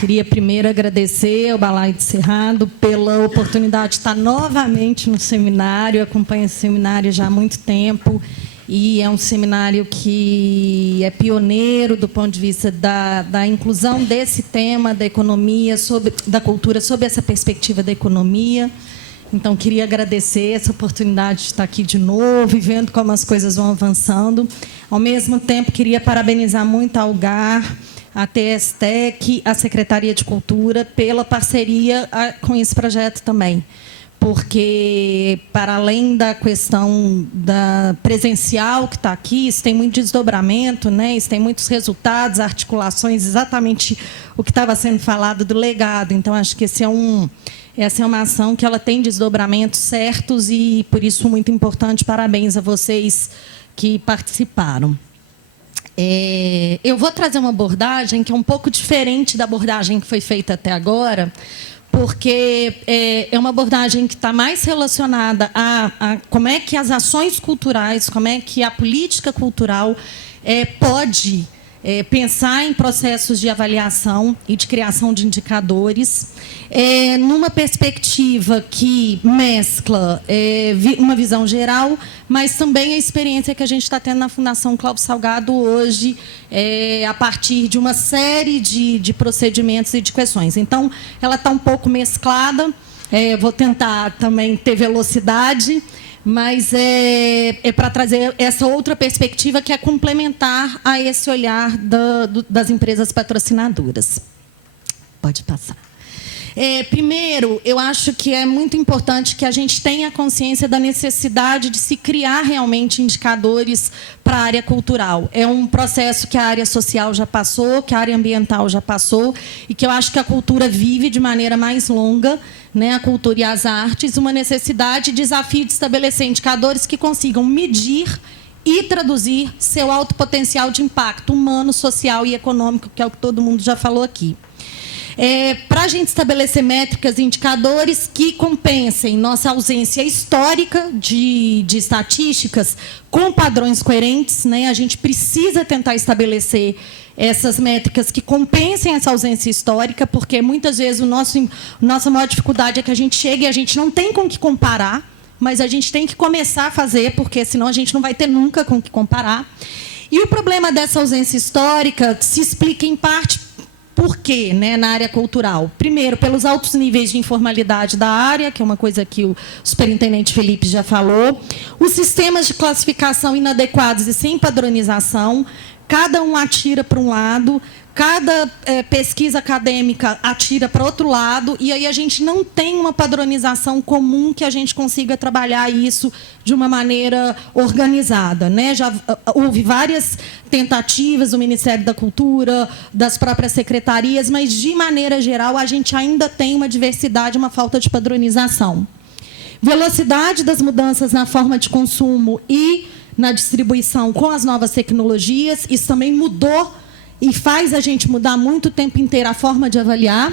Queria primeiro agradecer ao Balaio do Cerrado pela oportunidade de estar novamente no seminário. Eu acompanho esse seminário já há muito tempo e é um seminário que é pioneiro do ponto de vista da inclusão desse tema da economia, da cultura, sob essa perspectiva da economia. Então, queria agradecer essa oportunidade de estar aqui de novo e vendo como as coisas vão avançando. Ao mesmo tempo, queria parabenizar muito a UGAR, a TSTEC, a Secretaria de Cultura, pela parceria com esse projeto também. Porque, para além da questão da presencial que está aqui, isso tem muito desdobramento, né? Isso tem muitos resultados, articulações, exatamente o que estava sendo falado do legado. Então, acho que essa é uma ação que ela tem desdobramentos certos e, por isso, muito importante. Parabéns a vocês que participaram. Eu vou trazer uma abordagem que é um pouco diferente da abordagem que foi feita até agora, porque é uma abordagem que está mais relacionada a como é que as ações culturais, como é que a política cultural pode pensar em processos de avaliação e de criação de indicadores, numa perspectiva que mescla uma visão geral, mas também a experiência que a gente está tendo na Fundação Cláudio Salgado hoje, a partir de uma série de procedimentos e de questões. Então, ela está um pouco mesclada, vou tentar também ter velocidade, mas é para trazer essa outra perspectiva que é complementar a esse olhar das empresas patrocinadoras. Pode passar. Primeiro, eu acho que é muito importante que a gente tenha consciência da necessidade de se criar realmente indicadores para a área cultural. É um processo que a área social já passou, que a área ambiental já passou, e que eu acho que a cultura vive de maneira mais longa, né, a cultura e as artes, uma necessidade e desafio de estabelecer indicadores que consigam medir e traduzir seu alto potencial de impacto humano, social e econômico, que é o que todo mundo já falou aqui. para a gente estabelecer métricas e indicadores que compensem nossa ausência histórica de estatísticas com padrões coerentes, né? A gente precisa tentar estabelecer essas métricas que compensem essa ausência histórica, porque muitas vezes nossa maior dificuldade é que a gente chega e a gente não tem com o que comparar, mas a gente tem que começar a fazer, porque senão a gente não vai ter nunca com o que comparar. E o problema dessa ausência histórica se explica, em parte, por quê, né, na área cultural? Primeiro, pelos altos níveis de informalidade da área, que é uma coisa que o superintendente Felipe já falou, os sistemas de classificação inadequados e sem padronização, cada um atira para um lado, cada pesquisa acadêmica atira para outro lado, e aí a gente não tem uma padronização comum que a gente consiga trabalhar isso de uma maneira organizada, né? Já houve várias tentativas do Ministério da Cultura, das próprias secretarias, mas, de maneira geral, a gente ainda tem uma diversidade, uma falta de padronização. Velocidade das mudanças na forma de consumo e na distribuição com as novas tecnologias, isso também mudou e faz a gente mudar muito o tempo inteiro a forma de avaliar.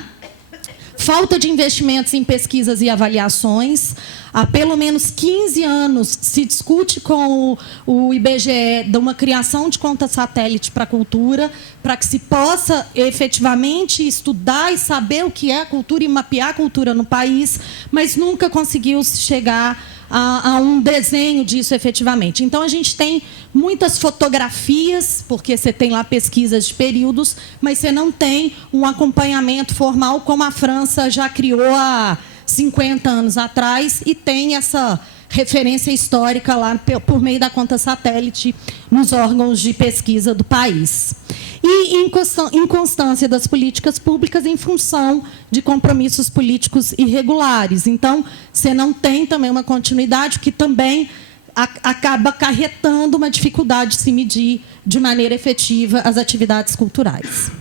Falta de investimentos em pesquisas e avaliações. Há pelo menos 15 anos se discute com o IBGE de uma criação de conta satélite para a cultura, para que se possa efetivamente estudar e saber o que é a cultura e mapear a cultura no país, mas nunca conseguiu chegar a um desenho disso efetivamente. Então, a gente tem muitas fotografias, porque você tem lá pesquisas de períodos, mas você não tem um acompanhamento formal, como a França já criou há 50 anos atrás, e tem essa referência histórica lá por meio da conta satélite nos órgãos de pesquisa do país. E inconstância das políticas públicas em função de compromissos políticos irregulares. Então, você não tem também uma continuidade, o que também acaba acarretando uma dificuldade de se medir de maneira efetiva as atividades culturais.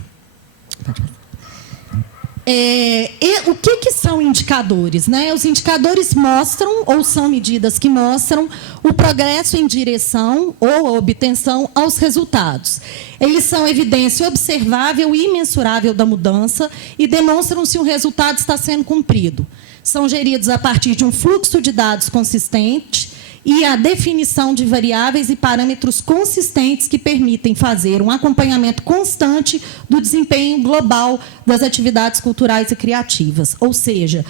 O que são indicadores, né? Os indicadores mostram, ou são medidas que mostram, o progresso em direção ou a obtenção aos resultados. Eles são evidência observável e imensurável da mudança e demonstram se o resultado está sendo cumprido. São geridos a partir de um fluxo de dados consistente e a definição de variáveis e parâmetros consistentes que permitem fazer um acompanhamento constante do desempenho global das atividades culturais e criativas. Ou seja,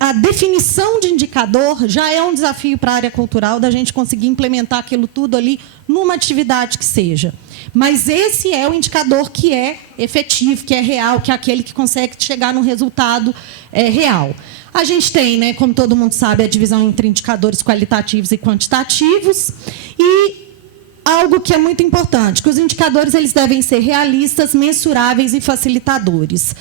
a definição de indicador já é um desafio para a área cultural, da gente conseguir implementar aquilo tudo ali numa atividade que seja. Mas esse é o indicador que é efetivo, que é real, que é aquele que consegue chegar num resultado real. A gente tem, né, como todo mundo sabe, a divisão entre indicadores qualitativos e quantitativos. E algo que é muito importante, que os indicadores eles devem ser realistas, mensuráveis e facilitadores.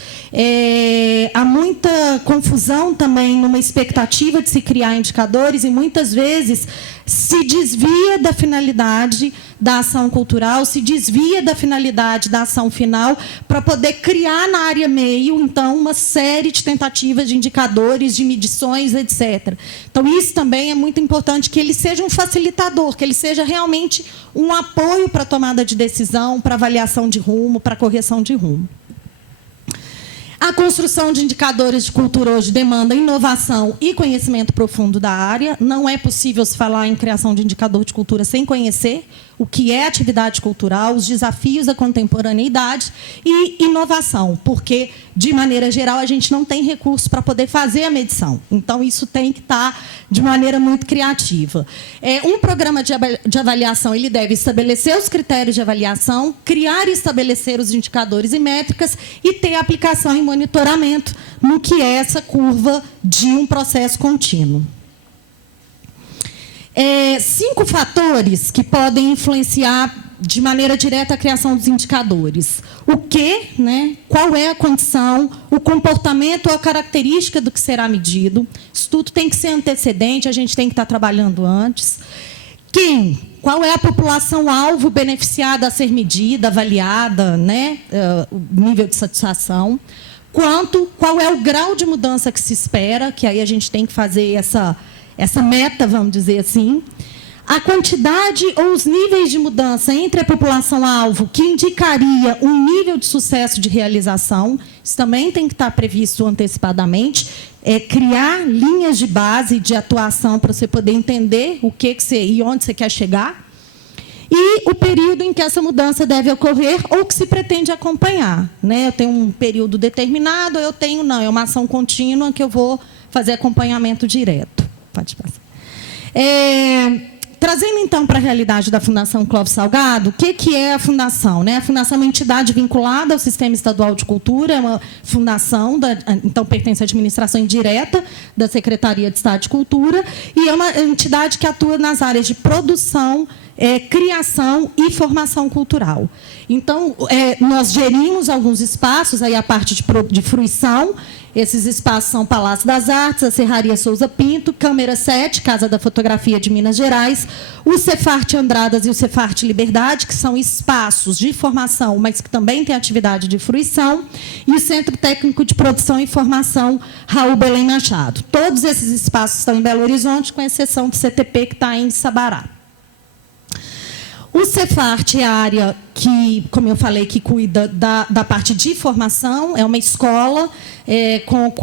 Há muita confusão também numa expectativa de se criar indicadores e, muitas vezes, se desvia da finalidade da ação cultural, se desvia da finalidade da ação final para poder criar na área meio, então, uma série de tentativas de indicadores, de medições, etc. Então, isso também é muito importante, que ele seja um facilitador, que ele seja realmente um apoio para a tomada de decisão, para avaliação de rumo, para correção de rumo. A construção de indicadores de cultura hoje demanda inovação e conhecimento profundo da área. Não é possível se falar em criação de indicador de cultura sem conhecer o que é atividade cultural, os desafios da contemporaneidade e inovação, porque, de maneira geral, a gente não tem recursos para poder fazer a medição. Então, isso tem que estar de maneira muito criativa. Um programa de avaliação ele deve estabelecer os critérios de avaliação, criar e estabelecer os indicadores e métricas e ter aplicação e monitoramento no que é essa curva de um processo contínuo. 5 fatores que podem influenciar de maneira direta a criação dos indicadores. O que, né? Qual é a condição, o comportamento ou a característica do que será medido. Isso tudo tem que ser antecedente, a gente tem que estar trabalhando antes. Quem? Qual é a população-alvo beneficiada a ser medida, avaliada, né? O nível de satisfação. Qual é o grau de mudança que se espera, que aí a gente tem que fazer essa meta, vamos dizer assim. A quantidade ou os níveis de mudança entre a população-alvo que indicaria um nível de sucesso de realização. isso também tem que estar previsto antecipadamente, criar linhas de base de atuação para você poder entender o que você e onde você quer chegar, e o período em que essa mudança deve ocorrer ou que se pretende acompanhar. Né? Eu tenho um período determinado, eu tenho, não, é uma ação contínua que eu vou fazer acompanhamento direto. Pode passar. Trazendo, então, para a realidade da Fundação Clóvis Salgado, o que é a Fundação? Né? A Fundação é uma entidade vinculada ao Sistema Estadual de Cultura, é uma fundação, então pertence à administração indireta da Secretaria de Estado de Cultura, e é uma entidade que atua nas áreas de produção, criação e formação cultural. Então, nós gerimos alguns espaços, aí a parte de fruição. Esses espaços são o Palácio das Artes, a Serraria Souza Pinto, Câmara 7, Casa da Fotografia de Minas Gerais, o Cefarte Andradas e o Cefarte Liberdade, que são espaços de formação, mas que também têm atividade de fruição, e o Centro Técnico de Produção e Formação Raul Belém Machado. Todos esses espaços estão em Belo Horizonte, com exceção do CTP, que está em Sabará. O Cefarte é a área que, como eu falei, que cuida da parte de formação, é uma escola com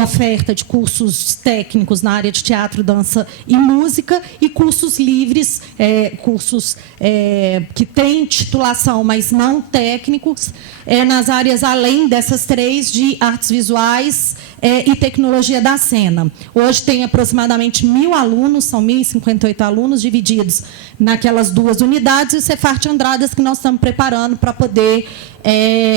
oferta de cursos técnicos na área de teatro, dança e música, e cursos livres, cursos que têm titulação, mas não técnicos, nas áreas além dessas três, de artes visuais e tecnologia da cena. Hoje tem aproximadamente 1.000 alunos, são 1.058 alunos, divididos naquelas duas unidades, e o Cefarte Andradas, que nós estamos preparando para poder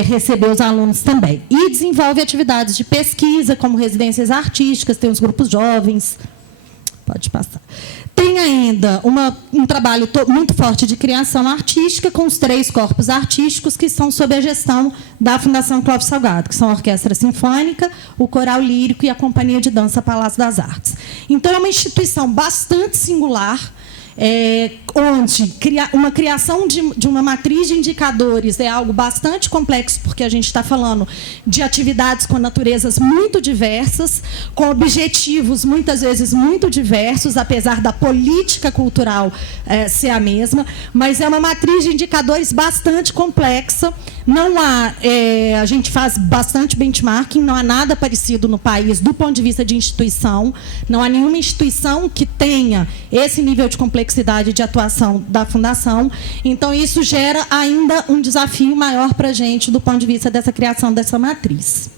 receber os alunos também. E desenvolve atividades de pesquisa, como residências artísticas, tem os grupos jovens. Pode passar. Tem ainda um trabalho muito forte de criação artística, com os 3 corpos artísticos que estão sob a gestão da Fundação Clóvis Salgado, que são a Orquestra Sinfônica, o Coral Lírico e a Companhia de Dança Palácio das Artes. Então, é uma instituição bastante singular, onde uma criação de uma matriz de indicadores é algo bastante complexo, porque a gente está falando de atividades com naturezas muito diversas, com objetivos, muitas vezes, muito diversos, apesar da política cultural ser a mesma, mas é uma matriz de indicadores bastante complexa. Não há, a gente faz bastante benchmarking, não há nada parecido no país do ponto de vista de instituição, não há nenhuma instituição que tenha esse nível de complexidade de atuação da Fundação, então isso gera ainda um desafio maior para a gente do ponto de vista dessa criação dessa matriz.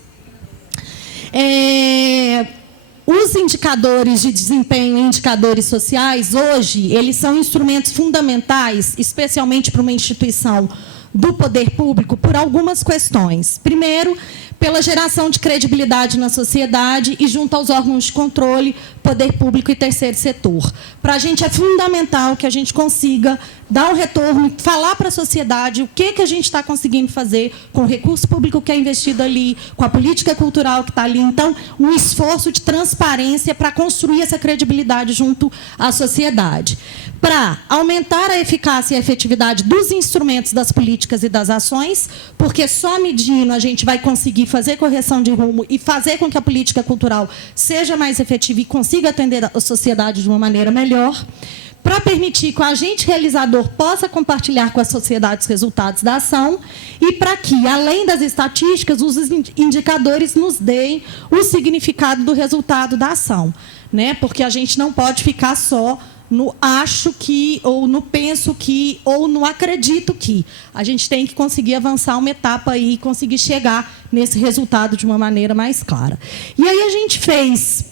Os indicadores de desempenho e indicadores sociais, hoje, eles são instrumentos fundamentais, especialmente para uma instituição do poder público, por algumas questões. Primeiro, pela geração de credibilidade na sociedade e junto aos órgãos de controle, poder público e terceiro setor. Para a gente é fundamental que a gente consiga dar um retorno, falar para a sociedade o que a gente está conseguindo fazer com o recurso público que é investido ali, com a política cultural que está ali. Então, um esforço de transparência para construir essa credibilidade junto à sociedade. Para aumentar a eficácia e a efetividade dos instrumentos das políticas e das ações, porque só medindo a gente vai conseguir fazer correção de rumo e fazer com que a política cultural seja mais efetiva e consiga atender a sociedade de uma maneira melhor, para permitir que o agente realizador possa compartilhar com a sociedade os resultados da ação e para que, além das estatísticas, os indicadores nos deem o significado do resultado da ação. Né? Porque a gente não pode ficar só no acho que, ou no penso que, ou no acredito que. A gente tem que conseguir avançar uma etapa aí e conseguir chegar nesse resultado de uma maneira mais clara. E aí a gente fez...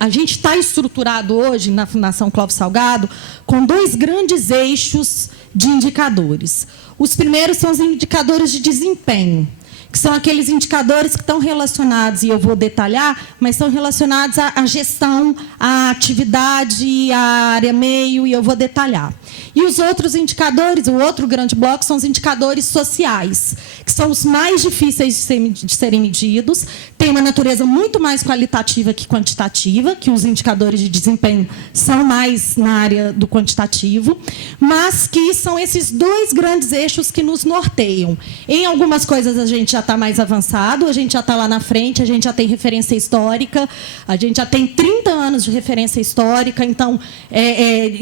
a gente está estruturado hoje, na Fundação Clóvis Salgado, com 2 grandes eixos de indicadores. Os primeiros são os indicadores de desempenho, que são aqueles indicadores que estão relacionados, e eu vou detalhar, mas são relacionados à gestão, à atividade, à área meio, e eu vou detalhar. E os outros indicadores, o outro grande bloco, são os indicadores sociais, que são os mais difíceis de serem medidos, têm uma natureza muito mais qualitativa que quantitativa, que os indicadores de desempenho são mais na área do quantitativo, mas que são esses 2 grandes eixos que nos norteiam. Em algumas coisas a gente já está mais avançado, a gente já está lá na frente, a gente já tem referência histórica, a gente já tem 30 anos de referência histórica, então,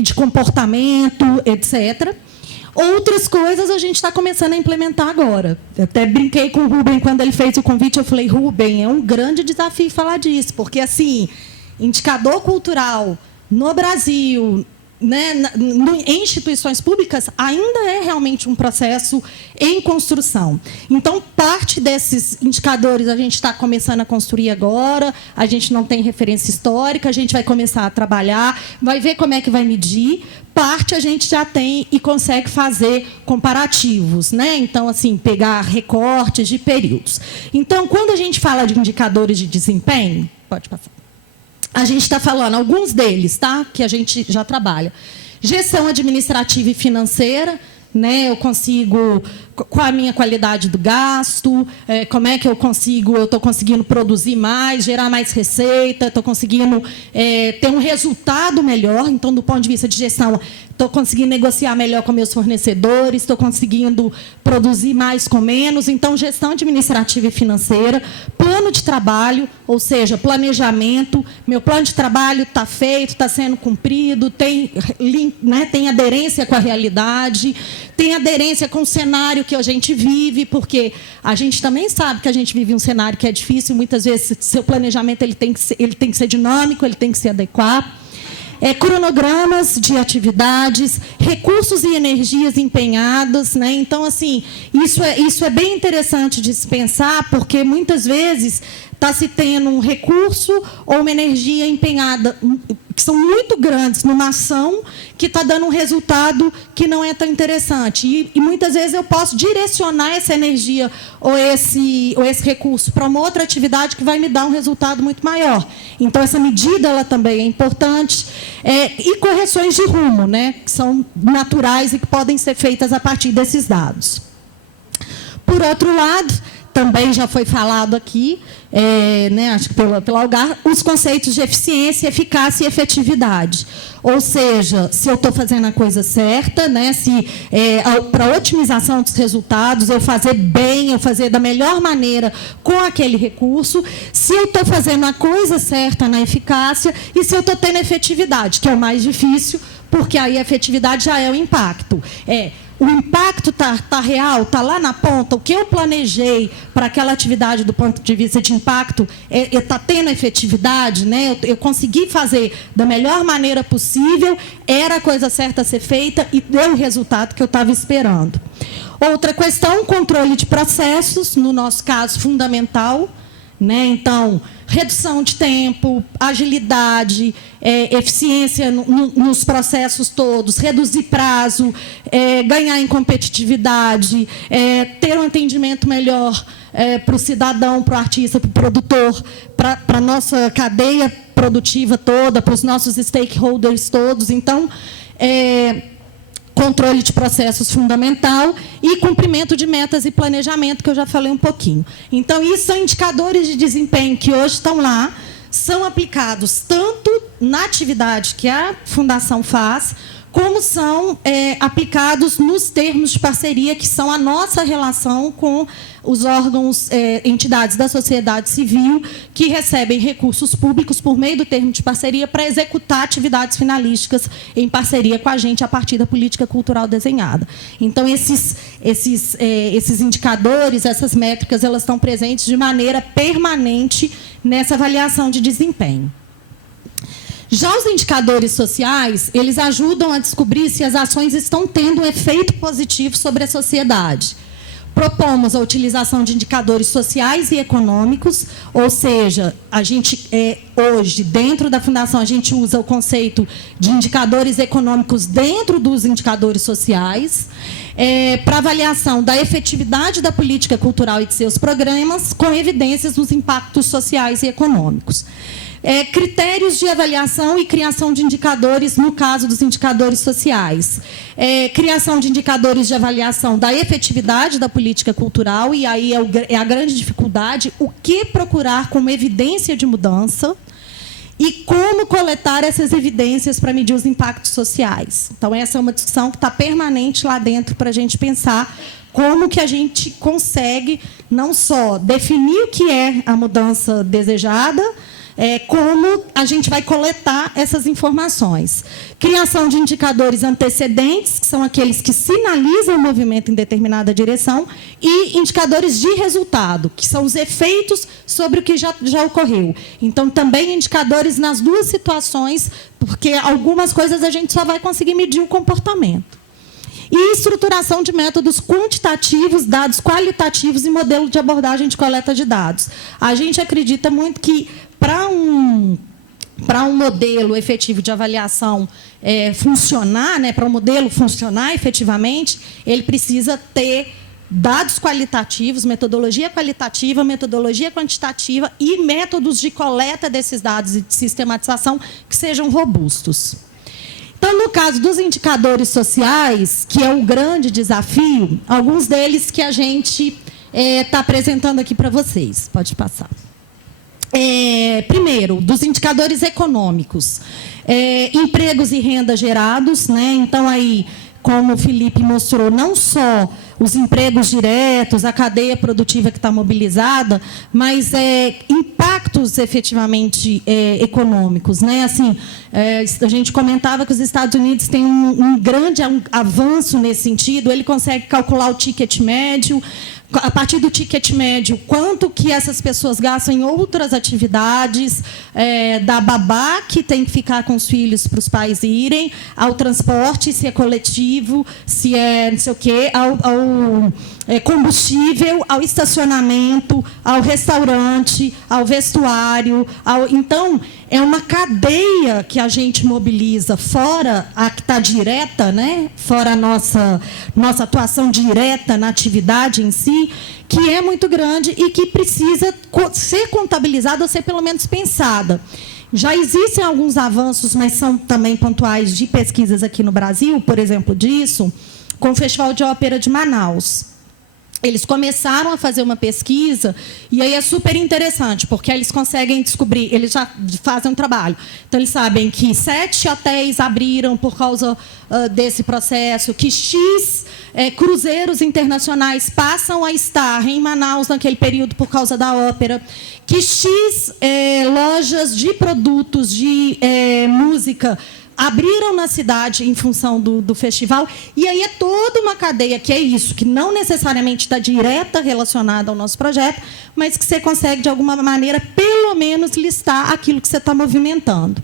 de comportamento, etc. Outras coisas a gente está começando a implementar agora. Eu até brinquei com o Rubem quando ele fez o convite. Eu falei, Rubem, é um grande desafio falar disso, porque, assim, indicador cultural no Brasil, né, em instituições públicas, ainda é realmente um processo em construção. Então, parte desses indicadores a gente está começando a construir agora, a gente não tem referência histórica, a gente vai começar a trabalhar, vai ver como é que vai medir. Parte a gente já tem e consegue fazer comparativos, né? Então, assim, pegar recortes de períodos. Então, quando a gente fala de indicadores de desempenho, pode passar. A gente está falando, alguns deles, tá? Que a gente já trabalha. Gestão administrativa e financeira, né? Eu consigo, com a minha qualidade do gasto, como é que eu estou conseguindo produzir mais, gerar mais receita, estou conseguindo ter um resultado melhor. Então, do ponto de vista de gestão, estou conseguindo negociar melhor com meus fornecedores, estou conseguindo produzir mais com menos. Então, gestão administrativa e financeira, plano de trabalho, ou seja, planejamento. Meu plano de trabalho está feito, está sendo cumprido, tem aderência com a realidade, tem aderência com o cenário que a gente vive, porque a gente também sabe que a gente vive um cenário que é difícil, muitas vezes seu planejamento ele tem que ser dinâmico, ele tem que se adequar. Cronogramas de atividades, recursos e energias empenhados, né? Então, assim, isso é bem interessante de se pensar, porque muitas vezes está se tendo um recurso ou uma energia empenhada, que são muito grandes numa ação, que está dando um resultado que não é tão interessante. E muitas vezes eu posso direcionar essa energia ou esse recurso para uma outra atividade que vai me dar um resultado muito maior. Então, essa medida ela também é importante. E correções de rumo, né, que são naturais e que podem ser feitas a partir desses dados. Por outro lado, também já foi falado aqui, né, acho que pelo Algar, os conceitos de eficiência, eficácia e efetividade. Ou seja, se eu estou fazendo a coisa certa, né, se para otimização dos resultados, eu fazer bem, eu fazer da melhor maneira com aquele recurso, se eu estou fazendo a coisa certa na eficácia e se eu estou tendo efetividade, que é o mais difícil, porque aí a efetividade já é o impacto. O impacto está real, está lá na ponta. O que eu planejei para aquela atividade do ponto de vista de impacto está tendo efetividade, né? Eu consegui fazer da melhor maneira possível, era a coisa certa a ser feita e deu o resultado que eu estava esperando. Outra questão, controle de processos, no nosso caso, fundamental. Né? Então, redução de tempo, agilidade, eficiência nos processos todos, reduzir prazo, ganhar em competitividade, ter um atendimento melhor para o cidadão, para o artista, para o produtor, para a nossa cadeia produtiva toda, para os nossos stakeholders todos. Então, controle de processos fundamental e cumprimento de metas e planejamento, que eu já falei um pouquinho. Então, isso são indicadores de desempenho que hoje estão lá, são aplicados tanto na atividade que a Fundação faz, como são aplicados nos termos de parceria, que são a nossa relação com os órgãos, entidades da sociedade civil, que recebem recursos públicos por meio do termo de parceria para executar atividades finalísticas em parceria com a gente a partir da política cultural desenhada. Então, esses indicadores, essas métricas, elas estão presentes de maneira permanente nessa avaliação de desempenho. Já os indicadores sociais, eles ajudam a descobrir se as ações estão tendo um efeito positivo sobre a sociedade. Propomos a utilização de indicadores sociais e econômicos, ou seja, a gente, hoje, dentro da Fundação, a gente usa o conceito de indicadores econômicos dentro dos indicadores sociais, para avaliação da efetividade da política cultural e de seus programas, com evidências dos impactos sociais e econômicos. Critérios de avaliação e criação de indicadores, no caso dos indicadores sociais. Criação de indicadores de avaliação da efetividade da política cultural, e aí é a grande dificuldade, o que procurar como evidência de mudança e como coletar essas evidências para medir os impactos sociais. Então, essa é uma discussão que está permanente lá dentro para a gente pensar como que a gente consegue não só definir o que é a mudança desejada, como a gente vai coletar essas informações. Criação de indicadores antecedentes, que são aqueles que sinalizam o movimento em determinada direção, e indicadores de resultado, que são os efeitos sobre o que já ocorreu. Então, também indicadores nas duas situações, porque algumas coisas a gente só vai conseguir medir o comportamento. E estruturação de métodos quantitativos, dados qualitativos e modelo de abordagem de coleta de dados. A gente acredita muito que, para um modelo efetivo de avaliação funcionar, né, para um modelo funcionar efetivamente, ele precisa ter dados qualitativos, metodologia qualitativa, metodologia quantitativa e métodos de coleta desses dados e de sistematização que sejam robustos. Então, no caso dos indicadores sociais, que é o grande desafio, alguns deles que a gente está apresentando aqui para vocês. Pode passar. Primeiro, dos indicadores econômicos. Empregos e renda gerados, né? Então, aí, como o Felipe mostrou, não só os empregos diretos, a cadeia produtiva que está mobilizada, mas impactos efetivamente econômicos, né? Assim, a gente comentava que os Estados Unidos têm um grande avanço nesse sentido. Ele consegue calcular o ticket médio. A partir do ticket médio, quanto que essas pessoas gastam em outras atividades, da babá, que tem que ficar com os filhos para os pais irem, ao transporte, se é coletivo, se é não sei o quê, ao combustível, ao estacionamento, ao restaurante, ao vestuário. Então, é uma cadeia que a gente mobiliza, fora a que está direta, né? Fora a nossa atuação direta na atividade em si, que é muito grande e que precisa ser contabilizada ou ser, pelo menos, pensada. Já existem alguns avanços, mas são também pontuais, de pesquisas aqui no Brasil, por exemplo, disso, com o Festival de Ópera de Manaus. Eles começaram a fazer uma pesquisa, e aí é super interessante, porque eles conseguem descobrir, eles já fazem um trabalho. Então, eles sabem que 7 hotéis abriram por causa desse processo, que X cruzeiros internacionais passam a estar em Manaus naquele período por causa da ópera, que X lojas de produtos de música abriram na cidade em função do festival, e aí é toda uma cadeia que é isso, que não necessariamente está direta relacionada ao nosso projeto, mas que você consegue, de alguma maneira, pelo menos listar aquilo que você está movimentando.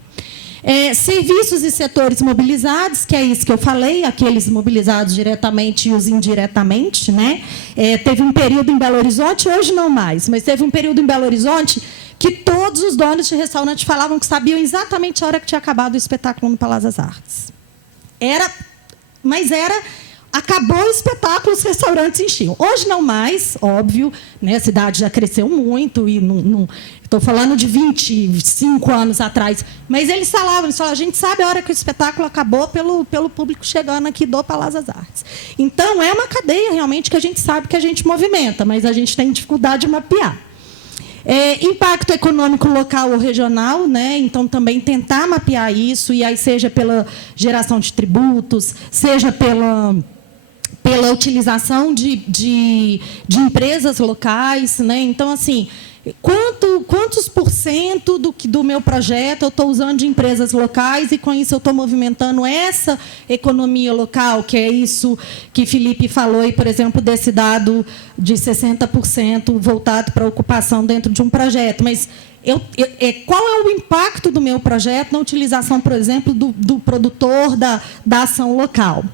Serviços e setores mobilizados, que é isso que eu falei, aqueles mobilizados diretamente e os indiretamente, né? Teve um período em Belo Horizonte, hoje não mais, mas teve um período em Belo Horizonte que todos os donos de restaurante falavam que sabiam exatamente a hora que tinha acabado o espetáculo no Palácio das Artes. Acabou o espetáculo, os restaurantes enchiam. Hoje não mais, óbvio, né? A cidade já cresceu muito, e estou falando de 25 anos atrás, mas eles falavam, a gente sabe a hora que o espetáculo acabou pelo público chegando aqui do Palácio das Artes. Então, é uma cadeia, realmente, que a gente sabe que a gente movimenta, mas a gente tem dificuldade de mapear. Impacto econômico local ou regional, né? Então, também tentar mapear isso, e aí seja pela geração de tributos, seja pela utilização de empresas locais, né? Então, assim, quantos por cento do meu projeto eu estou usando de empresas locais, e com isso eu estou movimentando essa economia local, que é isso que Felipe falou, e, por exemplo, desse dado de 60% voltado para a ocupação dentro de um projeto. Mas qual é o impacto do meu projeto na utilização, por exemplo, do produtor da ação local?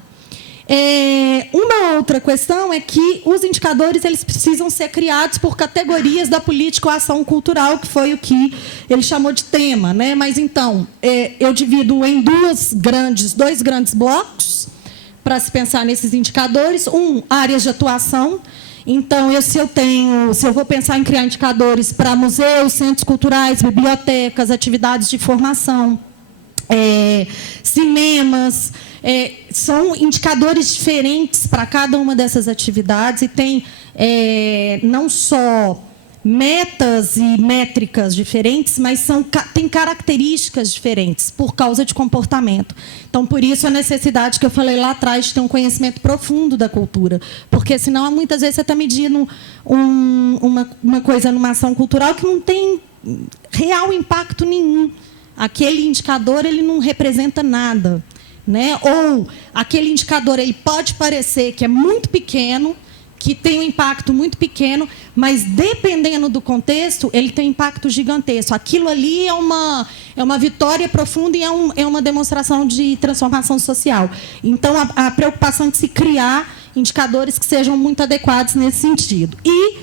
Uma outra questão é que os indicadores eles precisam ser criados por categorias da política ou ação cultural, que foi o que ele chamou de tema, né? Mas, então, eu divido em dois grandes blocos para se pensar nesses indicadores. Áreas de atuação. Então, se eu vou pensar em criar indicadores para museus, centros culturais, bibliotecas, atividades de formação, cinemas, são indicadores diferentes para cada uma dessas atividades, e tem não só metas e métricas diferentes, mas tem características diferentes por causa de comportamento. Então, por isso, a necessidade que eu falei lá atrás de ter um conhecimento profundo da cultura, porque, senão, muitas vezes, você está medindo uma coisa numa ação cultural que não tem real impacto nenhum. Aquele indicador ele não representa nada, né? Ou aquele indicador ele pode parecer que é muito pequeno, que tem um impacto muito pequeno, mas dependendo do contexto, ele tem um impacto gigantesco. Aquilo ali é uma vitória profunda e é uma demonstração de transformação social. Então, a preocupação de se criar indicadores que sejam muito adequados nesse sentido. E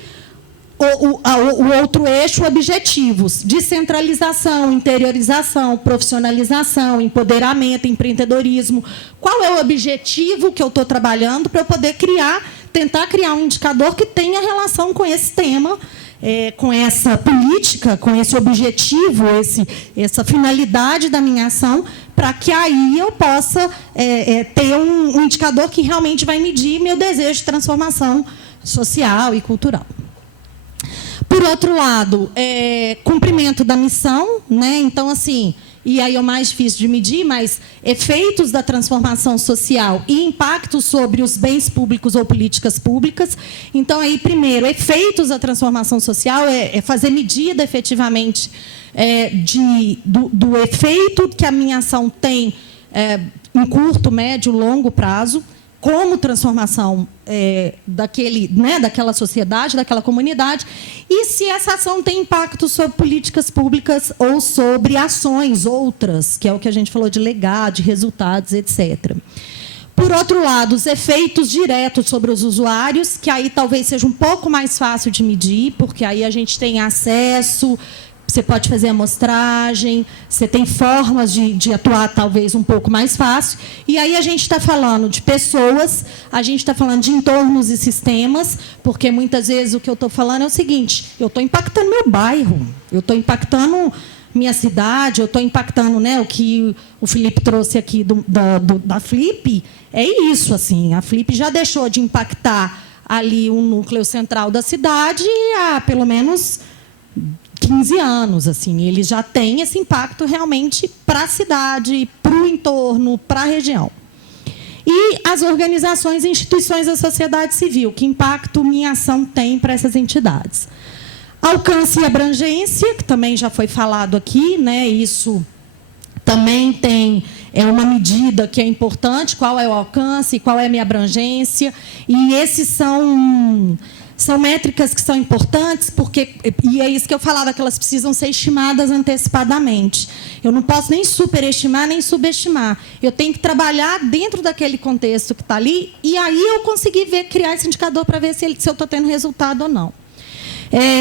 o outro eixo, objetivos: descentralização, interiorização, profissionalização, empoderamento, empreendedorismo. Qual é o objetivo que eu estou trabalhando para eu poder tentar criar um indicador que tenha relação com esse tema, com essa política, com esse objetivo, essa finalidade da minha ação, para que aí eu possa ter um indicador que realmente vai medir meu desejo de transformação social e cultural. Por outro lado, cumprimento da missão, né? Então, assim, e aí é o mais difícil de medir, mas efeitos da transformação social e impactos sobre os bens públicos ou políticas públicas. Então, aí, primeiro, efeitos da transformação social é fazer medida, efetivamente, do efeito que a minha ação tem em curto, médio, longo prazo, como transformação daquela sociedade, daquela comunidade, e se essa ação tem impacto sobre políticas públicas ou sobre ações outras, que é o que a gente falou de legado, de resultados, etc. Por outro lado, os efeitos diretos sobre os usuários, que aí talvez seja um pouco mais fácil de medir, porque aí a gente tem acesso, você pode fazer amostragem, você tem formas de atuar talvez um pouco mais fácil. E aí a gente está falando de pessoas, a gente está falando de entornos e sistemas, porque muitas vezes o que eu estou falando é o seguinte: eu estou impactando meu bairro, eu estou impactando minha cidade, eu estou impactando, né, o que o Felipe trouxe aqui da Flip. É isso, assim, a Flip já deixou de impactar ali um núcleo central da cidade há pelo menos 15 anos, assim, ele já tem esse impacto realmente para a cidade, para o entorno, para a região. E as organizações e instituições da sociedade civil, que impacto minha ação tem para essas entidades. Alcance e abrangência, que também já foi falado aqui, né? Isso também é uma medida que é importante, qual é o alcance, qual é a minha abrangência, e esses são métricas que são importantes, e é isso que eu falava, que elas precisam ser estimadas antecipadamente. Eu não posso nem superestimar, nem subestimar. Eu tenho que trabalhar dentro daquele contexto que está ali, e aí eu conseguir criar esse indicador para ver se eu estou tendo resultado ou não.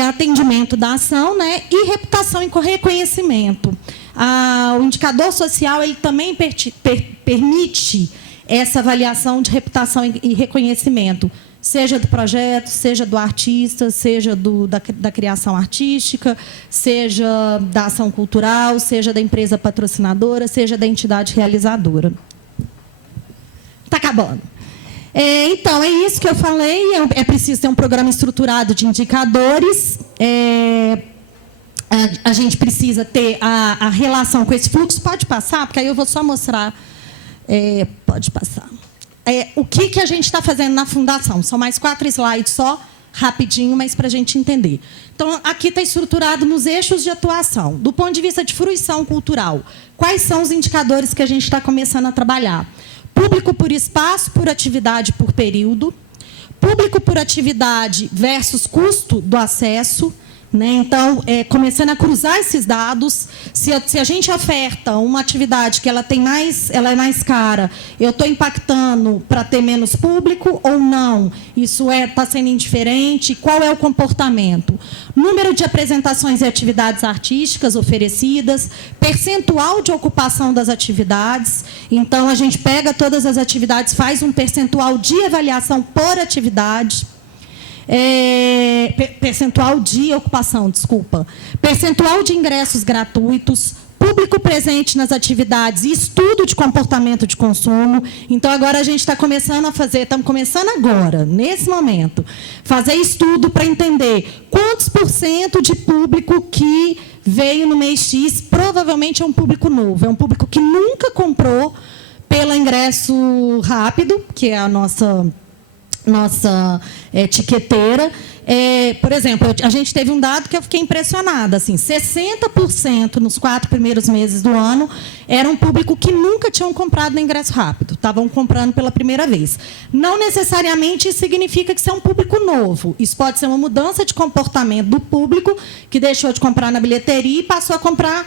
Atendimento da ação, né? E reputação e reconhecimento. O indicador social ele também permite essa avaliação de reputação e reconhecimento, seja do projeto, seja do artista, seja da criação artística, seja da ação cultural, seja da empresa patrocinadora, seja da entidade realizadora. Está acabando. Então, é isso que eu falei. É preciso ter um programa estruturado de indicadores. A gente precisa ter a relação com esse fluxo. Pode passar, porque aí eu vou só mostrar. Pode passar. O que a gente está fazendo na Fundação? São mais 4 slides só, rapidinho, mas para a gente entender. Então, aqui está estruturado nos eixos de atuação. Do ponto de vista de fruição cultural, quais são os indicadores que a gente está começando a trabalhar? Público por espaço, por atividade, por período. Público por atividade versus custo do acesso. Né? Então, começando a cruzar esses dados, se a gente oferta uma atividade que ela é mais cara, eu estou impactando para ter menos público ou não? Isso está sendo indiferente? Qual é o comportamento? Número de apresentações e atividades artísticas oferecidas, percentual de ocupação das atividades. Então, a gente pega todas as atividades, faz um percentual de avaliação por atividade. Percentual de ocupação, desculpa. Percentual de ingressos gratuitos, público presente nas atividades e estudo de comportamento de consumo. Então, agora a gente está começando a fazer, estamos começando agora, nesse momento, fazer estudo para entender quantos % de público que veio no mês X provavelmente é um público novo, é um público que nunca comprou pelo ingresso rápido, que é a nossa etiqueteira. Por exemplo, a gente teve um dado que eu fiquei impressionada. Assim, 60% nos 4 primeiros meses do ano era um público que nunca tinham comprado no ingresso rápido, estavam comprando pela primeira vez. Não necessariamente isso significa que isso é um público novo. Isso pode ser uma mudança de comportamento do público que deixou de comprar na bilheteria e passou a comprar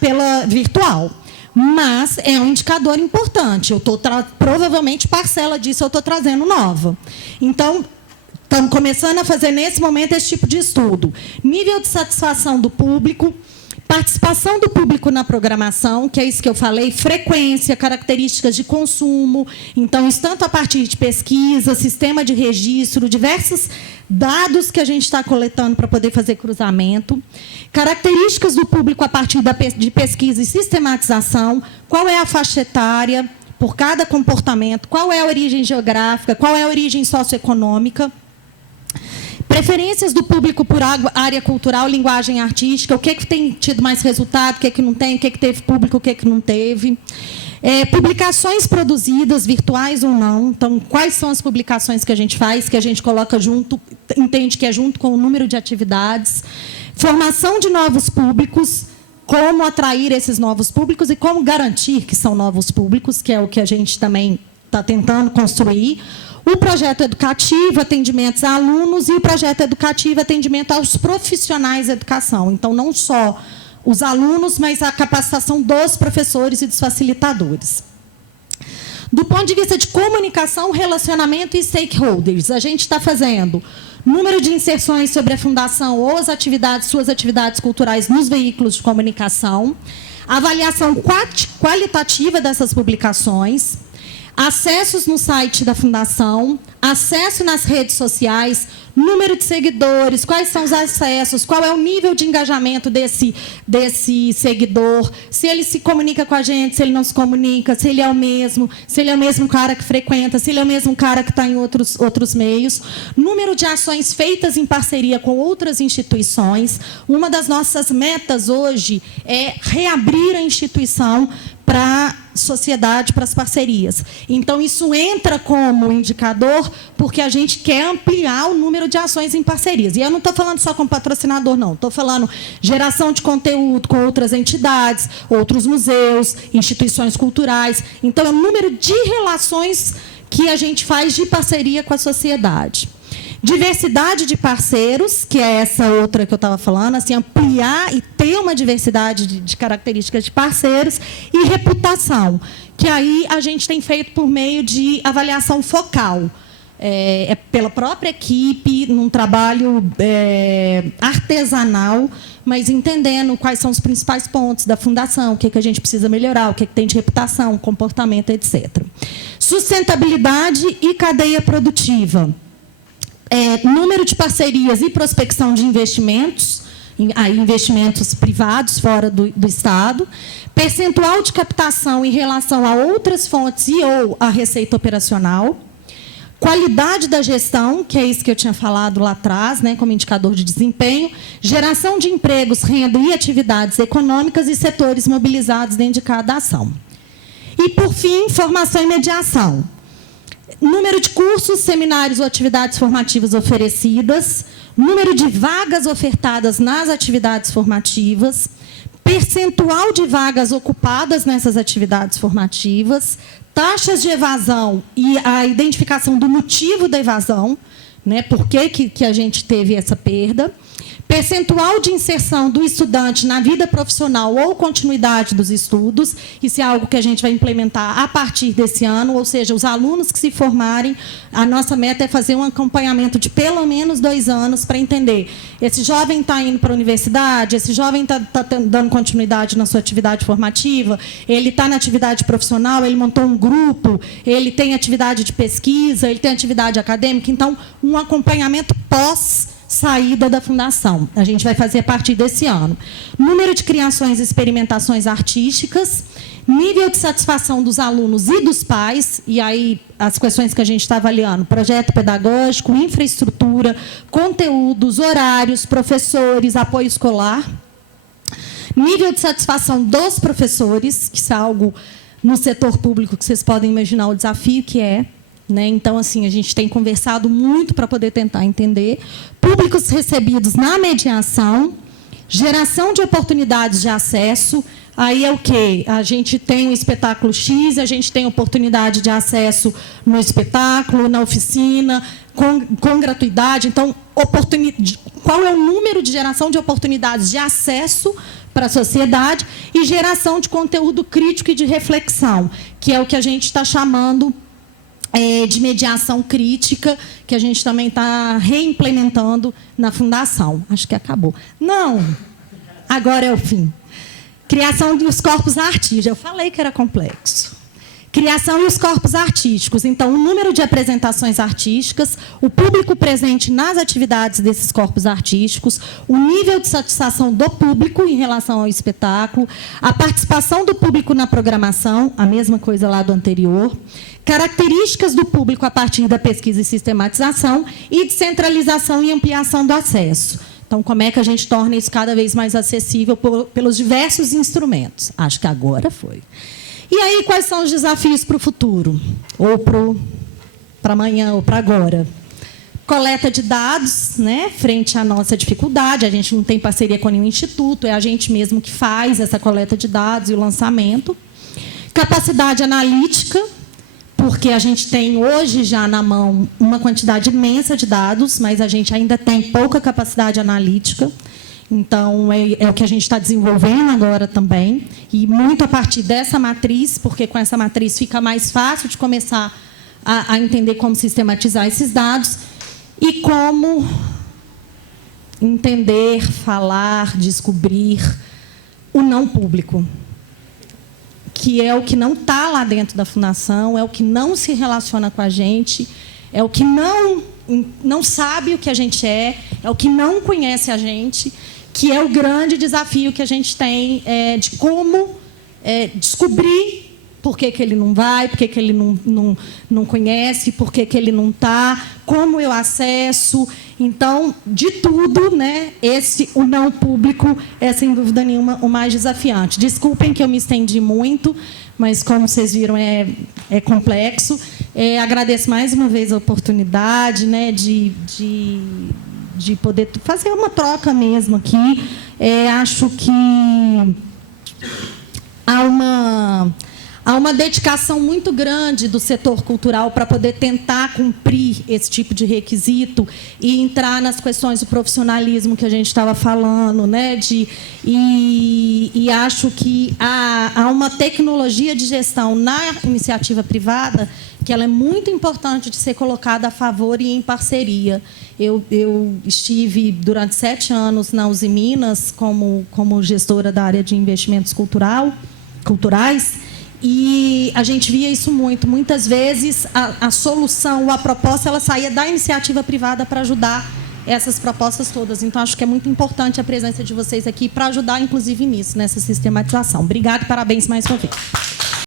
pela virtual. Mas é um indicador importante. Provavelmente, parcela disso eu estou trazendo nova. Então, estamos começando a fazer, nesse momento, esse tipo de estudo. Nível de satisfação do público, participação do público na programação, que é isso que eu falei, frequência, características de consumo. Então, isso tanto a partir de pesquisa, sistema de registro, diversos dados que a gente está coletando para poder fazer cruzamento. Características do público a partir de pesquisa e sistematização. Qual é a faixa etária por cada comportamento? Qual é a origem geográfica? Qual é a origem socioeconômica? Preferências do público por área cultural, linguagem artística, o que tem tido mais resultado, o que não tem, o que teve público, o que não teve. Publicações produzidas, virtuais ou não. Então, quais são as publicações que a gente faz, que a gente coloca junto, entende que é junto com o número de atividades. Formação de novos públicos, como atrair esses novos públicos e como garantir que são novos públicos, que é o que a gente também está tentando construir. O projeto educativo, atendimentos a alunos, e o projeto educativo, atendimento aos profissionais da educação. Então, não só os alunos, mas a capacitação dos professores e dos facilitadores. Do ponto de vista de comunicação, relacionamento e stakeholders, a gente está fazendo número de inserções sobre a fundação ou suas atividades culturais nos veículos de comunicação, avaliação qualitativa dessas publicações, acessos no site da Fundação, acesso nas redes sociais, número de seguidores, quais são os acessos, qual é o nível de engajamento desse seguidor, se ele se comunica com a gente, se ele não se comunica, se ele é o mesmo cara que frequenta, se ele é o mesmo cara que está em outros meios, número de ações feitas em parceria com outras instituições. Uma das nossas metas hoje é reabrir a instituição para a sociedade, para as parcerias. Então, isso entra como indicador porque a gente quer ampliar o número de ações em parcerias. E eu não estou falando só com patrocinador, não. Estou falando geração de conteúdo com outras entidades, outros museus, instituições culturais. Então, é o número de relações que a gente faz de parceria com a sociedade. Diversidade de parceiros, que é essa outra que eu estava falando, assim, ampliar e ter uma diversidade de características de parceiros, e reputação, que aí a gente tem feito por meio de avaliação focal. Pela própria equipe, num trabalho artesanal, mas entendendo quais são os principais pontos da fundação, o que a gente precisa melhorar, o que tem de reputação, comportamento, etc. Sustentabilidade e cadeia produtiva. Número de parcerias e prospecção de investimentos, investimentos privados fora do Estado, percentual de captação em relação a outras fontes ou a receita operacional, qualidade da gestão, que é isso que eu tinha falado lá atrás, né, como indicador de desempenho, geração de empregos, renda e atividades econômicas e setores mobilizados dentro de cada ação. E, por fim, formação e mediação. Número de cursos, seminários ou atividades formativas oferecidas, número de vagas ofertadas nas atividades formativas, percentual de vagas ocupadas nessas atividades formativas, taxas de evasão e a identificação do motivo da evasão, né, por que a gente teve essa perda, percentual de inserção do estudante na vida profissional ou continuidade dos estudos. Isso é algo que a gente vai implementar a partir desse ano, ou seja, os alunos que se formarem, a nossa meta é fazer um acompanhamento de pelo menos 2 anos para entender. Esse jovem está indo para a universidade, esse jovem está dando continuidade na sua atividade formativa, ele está na atividade profissional, ele montou um grupo, ele tem atividade de pesquisa, ele tem atividade acadêmica. Então, um acompanhamento pós-saída da fundação. A gente vai fazer a partir desse ano. Número de criações e experimentações artísticas, nível de satisfação dos alunos e dos pais, e aí as questões que a gente está avaliando: projeto pedagógico, infraestrutura, conteúdos, horários, professores, apoio escolar. Nível de satisfação dos professores, que isso é algo no setor público que vocês podem imaginar o desafio que é, né? Então, assim, a gente tem conversado muito para poder tentar entender. Públicos recebidos na mediação, geração de oportunidades de acesso. Aí é o quê? A gente tem um espetáculo X, a gente tem oportunidade de acesso no espetáculo, na oficina, com gratuidade. Então, qual é o número de geração de oportunidades de acesso para a sociedade e geração de conteúdo crítico e de reflexão, que é o que a gente está chamando de mediação crítica, que a gente também está reimplementando na Fundação. Acho que acabou. Não, agora é o fim. Criação dos corpos artísticos. Eu falei que era complexo. Criação e os corpos artísticos. Então, o número de apresentações artísticas, o público presente nas atividades desses corpos artísticos, o nível de satisfação do público em relação ao espetáculo, a participação do público na programação, a mesma coisa lá do anterior, características do público a partir da pesquisa e sistematização e descentralização e ampliação do acesso. Então, como é que a gente torna isso cada vez mais acessível pelos diversos instrumentos? Acho que agora foi. E aí, quais são os desafios para o futuro? Ou para amanhã, ou para agora? Coleta de dados, né, frente à nossa dificuldade. A gente não tem parceria com nenhum instituto, é a gente mesmo que faz essa coleta de dados e o lançamento. Capacidade analítica, porque a gente tem hoje já na mão uma quantidade imensa de dados, mas a gente ainda tem pouca capacidade analítica. Então, é o que a gente está desenvolvendo agora também, e muito a partir dessa matriz, porque com essa matriz fica mais fácil de começar a entender como sistematizar esses dados e como entender, falar, descobrir o não público, que é o que não está lá dentro da Fundação, é o que não se relaciona com a gente, é o que não sabe o que a gente é o que não conhece a gente, que é o grande desafio que a gente tem de como descobrir por que ele não vai, por que ele não conhece, por que ele não está, como eu acesso. Então, de tudo, né, o não público é, sem dúvida nenhuma, o mais desafiante. Desculpem que eu me estendi muito, mas, como vocês viram, é complexo. Agradeço mais uma vez a oportunidade, né, de poder fazer uma troca mesmo aqui. Acho que há uma dedicação muito grande do setor cultural para poder tentar cumprir esse tipo de requisito e entrar nas questões do profissionalismo que a gente estava falando, né? E acho que há uma tecnologia de gestão na iniciativa privada que ela é muito importante de ser colocada a favor e em parceria. Eu estive durante 7 anos na Uzi Minas como gestora da área de investimentos culturais, e a gente via isso muito. Muitas vezes a solução ou a proposta ela saía da iniciativa privada para ajudar essas propostas todas. Então, acho que é muito importante a presença de vocês aqui para ajudar, inclusive, nisso, nessa sistematização. Obrigada e parabéns mais uma vez.